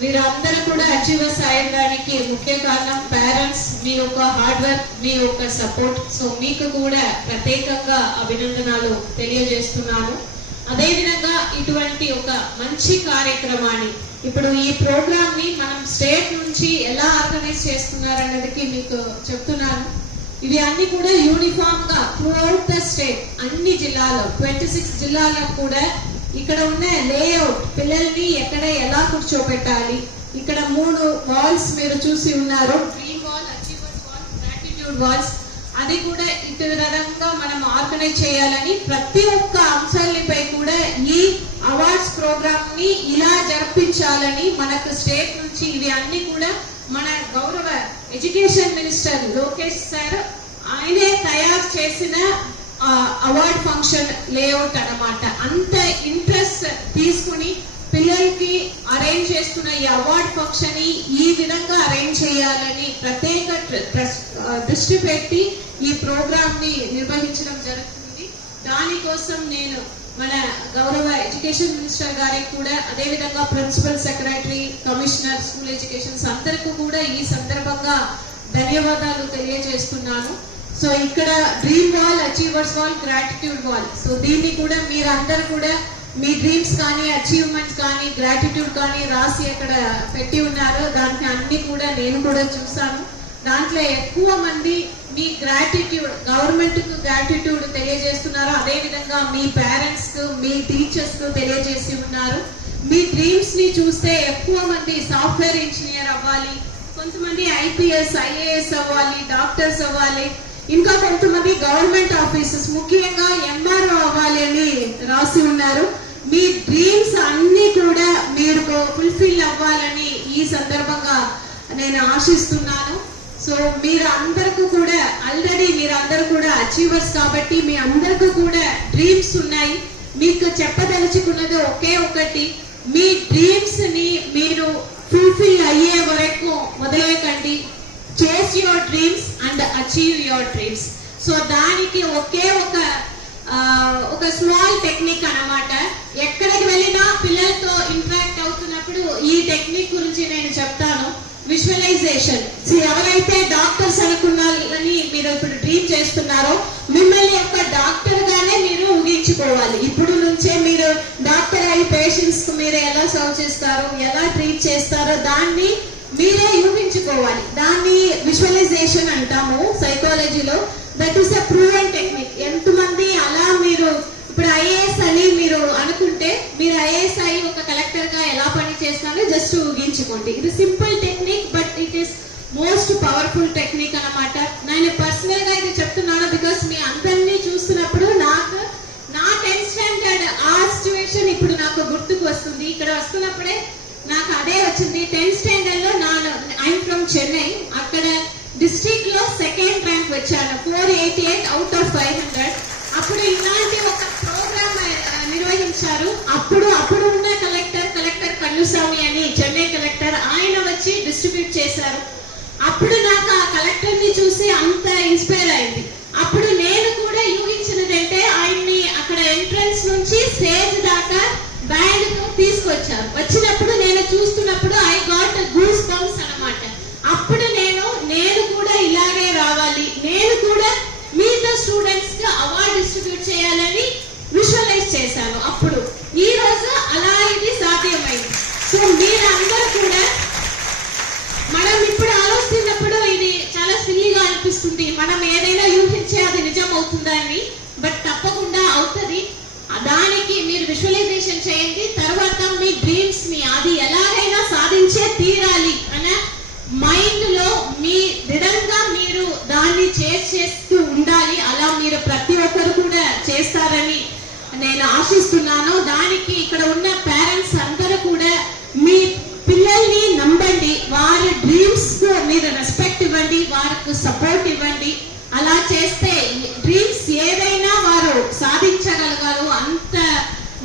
వీరందరూ కూడా అచీవర్స్ అయ్యడానికి ముఖ్య కారణం పేరెంట్స్, మీ యొక్క హార్డ్ వర్క్, మీ యొక్క సపోర్ట్. సో మీకు కూడా ప్రత్యేకంగా అభినందనలు తెలియజేస్తున్నాను. అదేవిధంగా ఇటువంటి ఒక మంచి కార్యక్రమాన్ని, ఇప్పుడు ఈ ప్రోగ్రామ్ ని మనం స్టేట్ నుంచి ఎలా ఆర్గనైజ్ చేస్తున్నారనేది మీకు చెప్తున్నాను. ఇవి అన్ని కూడా యూనిఫామ్ గా త్రూఅవుట్ ద స్టేట్, అన్ని జిల్లాలో 26 జిల్లాలో కూడా ఇక్కడ ఉన్న లేఅవుట్, పిల్లల్ని ఎక్కడ ఎలా కూర్చోబెట్టాలి. ఇక్కడ 3 వాల్స్ మీరు చూసి ఉన్నారు, dream wall, achievers wall, gratitude walls. అది కూడా ఇటు విధంగా మనం ఆర్గనైజ్ చేయాలని, ప్రతి ఒక్క అంశాలపై కూడా ఈ అవార్డ్స్ ప్రోగ్రామ్ ని ఇలా జరిపించాలని మనకు స్టేట్ నుంచి ఇవి అన్ని కూడా మన గౌరవ ఎడ్యుకేషన్ మినిస్టర్ లోకేష్ సార్ ఆయనే తయారు చేసిన అవార్డ్ ఫంక్షన్ లేఅవుట్ అన్నమాట. అంత ఇంట్రెస్ట్ తీసుకుని పిల్లలకి అరేంజ్ చేస్తున్న ఈ అవార్డ్ ఫంక్షన్ ని ఈ విధంగా అరేంజ్ చేయాలని ప్రత్యేక దృష్టి పెట్టి ఈ ప్రోగ్రామ్ ని నిర్వహించడం జరుగుతుంది. దానికోసం నేను మన గౌరవ ఎడ్యుకేషన్ మినిస్టర్ గారికి కూడా, అదేవిధంగా principal secretary, commissioner, school educations అందరికీ కూడా ఈ సందర్భంగా ధన్యవాదాలు తెలియజేస్తున్నాను. సో ఇక్కడ dream wall, achievers wall, gratitude wall. So దీన్ని కూడా మీరందరూ కూడా మీ డ్రీమ్స్ కానీ, అచీవ్మెంట్స్ కానీ, గ్రాటిట్యూడ్ కానీ రాసి అక్కడ పెట్టి ఉన్నారు. దానికి అన్ని కూడా నేను కూడా చూసాను. దాంట్లో ఎక్కువ మంది మీ గ్రాటిట్యూడ్, గవర్నమెంట్ కు గ్రాటిట్యూడ్ తెలియజేస్తున్నారు. అదే విధంగా మీ పేరెంట్స్ కు, మీ టీచర్స్ కు తెలియజేసి ఉన్నారు. మీ డ్రీమ్స్ ని చూస్తే ఎక్కువ మంది సాఫ్ట్వేర్ ఇంజనీర్ అవ్వాలి, కొంతమంది ఐపీఎస్, ఐఏఎస్ అవ్వాలి, డాక్టర్స్ అవ్వాలి, ఇంకా కొంతమంది గవర్నమెంట్ ఆఫీసర్స్, ముఖ్యంగా ఎంఆర్ఓ అవ్వాలి అని రాసి ఉన్నారు. మీ డ్రీమ్స్ అన్ని కూడా మీరు ఫుల్ఫిల్ అవ్వాలని ఈ సందర్భంగా నేను ఆశిస్తున్నాను. సో మీరు అందరికీ కూడా ఆల్రెడీ మీరందరూ కూడా అచీవర్స్ కాబట్టి మీ అందరికీ కూడా డ్రీమ్స్ ఉన్నాయి. మీకు చెప్పదలుచుకున్నది ఒకే ఒకటి, మీ డ్రీమ్స్ ని మీరు ఫుల్ఫిల్ అయ్యే వరకు వదిలేకండి. చేస్ your dreams and achieve your dreams. So దానికి ఒకే ఒక స్మాల్ టెక్నిక్ అన్నమాట. ఎక్కడికి వెళ్ళినా పిల్లలతో ఇంటరాక్ట్ అవుతున్నప్పుడు ఈ టెక్నిక్ గురించి నేను చెప్తాను. విజువలైజేషన్. ఎవరైతే డాక్టర్స్ అనుకున్నారని మీరు ఇప్పుడు డ్రీమ్ చేస్తున్నారో, మిమ్మల్ని ఒక డాక్టర్ గానే మీరు ఊహించుకోవాలి. ఇప్పుడు నుంచే మీరు డాక్టర్ అయ్యి పేషెంట్స్ కు మీరు ఎలా సర్వ్ చేస్తారో, ఎలా ట్రీట్ చేస్తారో దాన్ని మీరే ఊహించుకోవాలి. దాన్ని విజువలైజేషన్ అంటాము సైకాలజీలో. That is a proven technique. ఎంతమంది అలా మీరు ఇప్పుడు ఐఏఎస్ అని మీరు అనుకుంటే, మీరు ఐఏఎస్ అయ్యి ఒక కలెక్టర్ గా ఎలా పని చేస్తారో జస్ట్ ఊహించుకోండి. ఇది simple technique, but it is most powerful technique అన్నమాట. నేను పర్సనల్ గా ఇది చెప్తున్నాను బికాస్ మీ అందరినీ చూస్తున్నప్పుడు నాకు నా 10th స్టాండర్డ్ ఆ సిచ్యువేషన్ ఇప్పుడు నాకు గుర్తుకు వస్తుంది. ఇక్కడ వస్తున్నప్పుడే నాకు అదే వచ్చింది. 10th స్టాండర్డ్ లో ఐఎమ్ ఫ్రమ్ చెన్నై. అక్కడ డిస్ట్రిక్ట్ లో 2nd ర్యాంక్ వచ్చాను, 488 అవుట్ ఆఫ్ 500. అప్పుడు ఇలాంటి ఒక ప్రోగ్రామ్ నిర్వహించారు. అప్పుడు ఉన్న కలెక్టర్ కన్నుస్వామి అని, చెన్నై కలెక్టర్, ఆయన వచ్చి డిస్ట్రిబ్యూట్ చేశారు. అప్పుడు నాకు ఆ కలెక్టర్ ని చూసి అంత ఇన్స్పైర్ అయింది. అప్పుడు నేను కూడా ఊహించినదంటే ఆయన్ని అక్కడ ఎంట్రన్స్ నుంచి స్టేజ్ దాకా బ్యాండ్ తో తీసుకొచ్చారు. వచ్చినప్పుడు నేను చూస్తున్నప్పుడు ఐ గాట్ గూస్ బంప్స్ అన్నమాట. అప్పుడు నేను కూడా ఇలాగే రావాలి, నేను కూడా మిగతా స్టూడెంట్స్ కి అవార్డు డిస్ట్రిబ్యూట్ చేయాలని విజువలైజ్ చేశాను. అప్పుడు ఈ రోజు అలా ఇది సాధ్యమైంది. సో మీరందరూ కూడా, మనం ఇప్పుడు ఆలోచిస్తున్నప్పుడు ఇది చాలా సిల్లీగా అనిపిస్తుంది, మనం ఏదైనా ఊహించే అది నిజం అవుతుందా అని. బట్ తప్పకుండా అవుతుంది. దానికి మీరు విజువలైజేషన్ చేయండి. తర్వాత మీ డ్రీమ్స్ ని అది ఎలాగైనా సాధించే తీరాలి అనే మైండ్ లో మీ దృఢంగా మీరు దాన్ని చేస్తూ ఉండాలి. అలా మీరు ప్రతి ఒక్కరు కూడా చేస్తారని నేను ఆశిస్తున్నాను. దానికి ఇక్కడ ఉన్న పేరెంట్స్ అందరూ కూడా మీ పిల్లల్ని నమ్మండి. వారి డ్రీమ్స్ వాళ్ళకు సపోర్ట్ ఇవ్వండి. అలా చేస్తే డ్రీమ్స్ ఏదైనా వారు సాధించగలగారు, అంత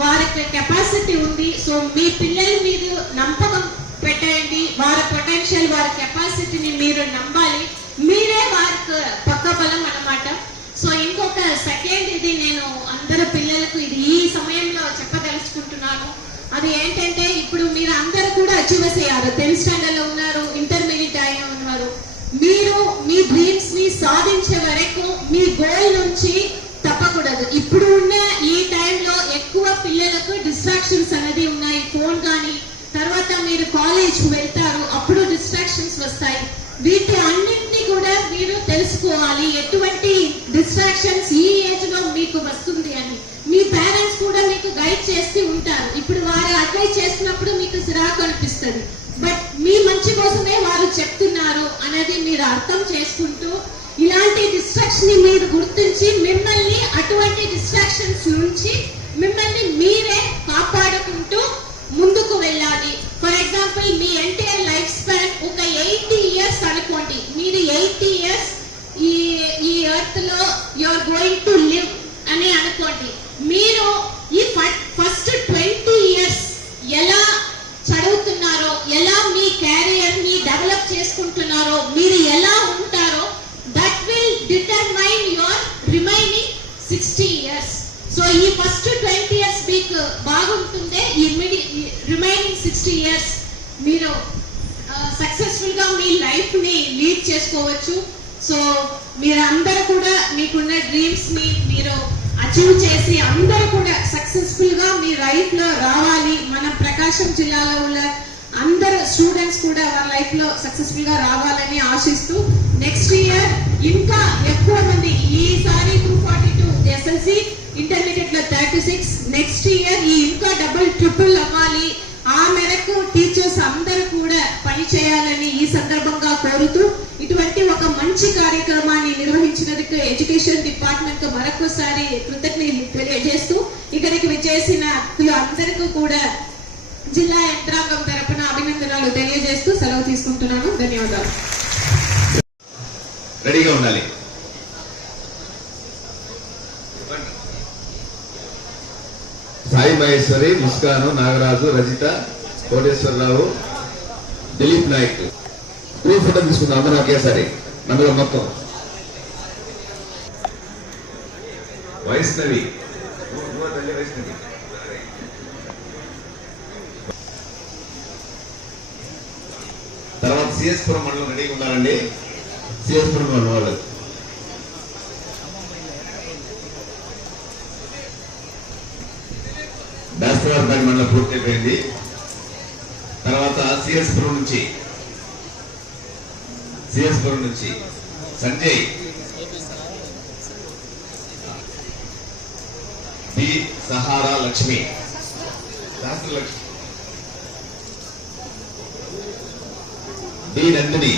వారికి కెపాసిటీ ఉంది. సో మీ పిల్లల మీద నమ్మకం పెట్టండి, వారి పొటెన్షియల్, వారి కెపాసిటీని మీరు నమ్మాలి. మీరే వారికి పక్క బలం అన్నమాట. సో ఇంకొక సెకండ్ ఇది నేను అందరు పిల్లలకు ఇది ఈ సమయంలో చెప్పదలుచుకుంటున్నాను. అది ఏంటంటే ఇప్పుడు మీరు అందరు కూడా అచీవర్స్ అయ్యారు, 10th స్టాండర్డ్ లో ఉన్నారు, ఇంటర్మీడియట్ అయినా ఉన్నారు. మీరు మీ డ్రీమ్స్ ని సాధించే వరకు మీ గోల్ నుంచి తప్పకూడదు. ఇప్పుడు ఉన్న ఈ టైంలో ఎక్కువ పిల్లలకు డిస్ట్రాక్షన్స్ అనేది ఉన్నాయి, ఫోన్ కానీ, తర్వాత మీరు కాలేజ్ వెళ్తారు అప్పుడు డిస్ట్రాక్షన్స్ వస్తాయి. వీటి అన్నింటినీ కూడా మీరు తెలుసుకోవాలి, ఎటువంటి డిస్ట్రాక్షన్స్ ఈ ఏజ్ లో మీకు వస్తుంది అని. మీ పేరెంట్స్ కూడా మీకు గైడ్ చేస్తూ ఉంటారు. ఇప్పుడు వారు అడ్వైజ్ చేసినప్పుడు మీకు సిరాకు అనిపిస్తుంది, బట్ మీ మంచి కోసమే వారు చెప్తున్నారు అనేది మీరు అర్థం చేసుకుంటూ ఇలాంటి డిస్ట్రాక్షన్ ని మీరు గుర్తించి మిమ్మల్ని అటువంటి డిస్ట్రాక్షన్స్ నుంచి మిమ్మల్ని మీరే కాపాడుకుంటూ ముందుకు వెళ్ళాలి. For example me entire life span ఒక 80 years అనుకోండి. మీరు 80 years ఈ ఎర్త్ లో యూఆర్ గోయింగ్ టు లివ్ అని అనుకోండి. మీరు ఈ ఫస్ట్ 20 years ఎలా చదువుతున్నారో, ఎలా మీ క్యారియర్ ని డెవలప్ చేసుకుంటున్నారో, మీరు ఎలా ఉంటారో, that will determine your remaining 60 years. So ఈ ఫస్ట్ 20 years మీకు బాగుంటుందే, ఈ రిమైనింగ్ 60 years మీరు సక్సెస్ఫుల్ గా మీ లైఫ్ ని లీడ్ చేసుకోవచ్చు. సో మీరు అందరూ కూడా మీకున్న డ్రీమ్స్ ని మీరు అచీవ్ చేసి అందరూ కూడా సక్సెస్ఫుల్ గా మీ లైఫ్ లో రావాలి. మన ప్రకాశం జిల్లాలో ఉన్న అందరు స్టూడెంట్స్ కూడా వాళ్ళ లైఫ్ లో సక్సెస్ఫుల్ గా రావాలని ఆశిస్తూ నెక్స్ట్ ఇయర్ ఇంకా ఎక్కువ మంది, ఈసారి 242 ఎస్ఎల్సి, ఇంటర్మీడియట్ లో 36, నెక్స్ట్ ఇయర్ ఈ ఇంకా డబుల్ ట్రిపుల్ అవ్వాలి. ఆ మేరకు టీచర్స్ అందరూ కూడా పని చేయాలని ఈ సందర్భంగా కోరుతూ ఇటువంటి ఒక మంచి కార్యక్రమాన్ని నిర్వహించినందుకు ఎడ్యుకేషన్ డిపార్ట్మెంట్ మరొకసారి కృతజ్ఞతలు తెలియజేస్తూ ఇక్కడికి విచ్చేసిన అందరికీ కూడా జిల్లా యంత్రాంగం తరపున అభినందనలు తెలియజేస్తూ సెలవు తీసుకుంటున్నాను. ధన్యవాదాలు. రెడీగా ఉండాలి. సాయి మహేశ్వరి, ముస్కాను, నాగరాజు, రజిత, కోటేశ్వరరావు, దిలీప్ నాయక్. గ్రూప్ ఫోటో తీసుకుందాం అందరం ఒకేసారి. అందులో మొత్తం వైష్ణవి, వైష్ణవి, తర్వాత సిఎస్పురం మండలం రెడీగా ఉన్నారండి. సిఎస్పురం మండలం వాళ్ళు దాస్తవారిపల్లి మండలం పూర్తయిపోయింది. తర్వాత సిఎస్పురం నుంచి Sanjay, B Sahara Lakshmi, Sastralakshmi, D Nandini,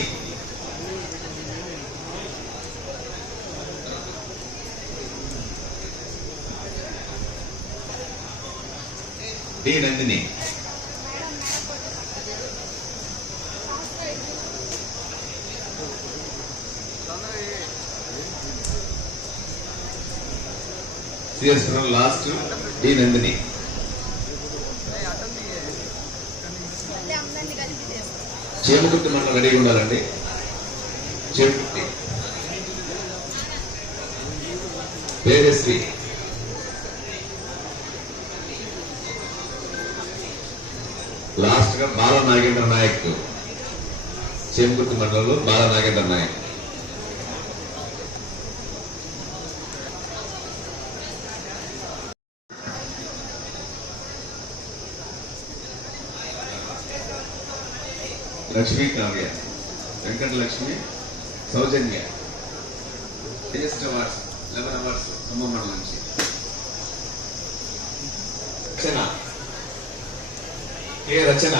C S Puram last D Nandini. Chemakurthi మండలం రెడీగా ఉండాలండి. చేమకుర్తి, పేరేశ్రీ, లాస్ట్ గా బాల నాగేంద్ర నాయక్. చేమకుర్తి మండలంలో బాల నాగేంద్ర నాయక్. లక్ష్మీ కావ్య, వెంకట లక్ష్మి, సౌజన్య. హైయెస్ట్ అవార్డ్స్ 11 అవార్డ్స్ ఖమ్మం మండలం నుంచి. రచన, కే రచన,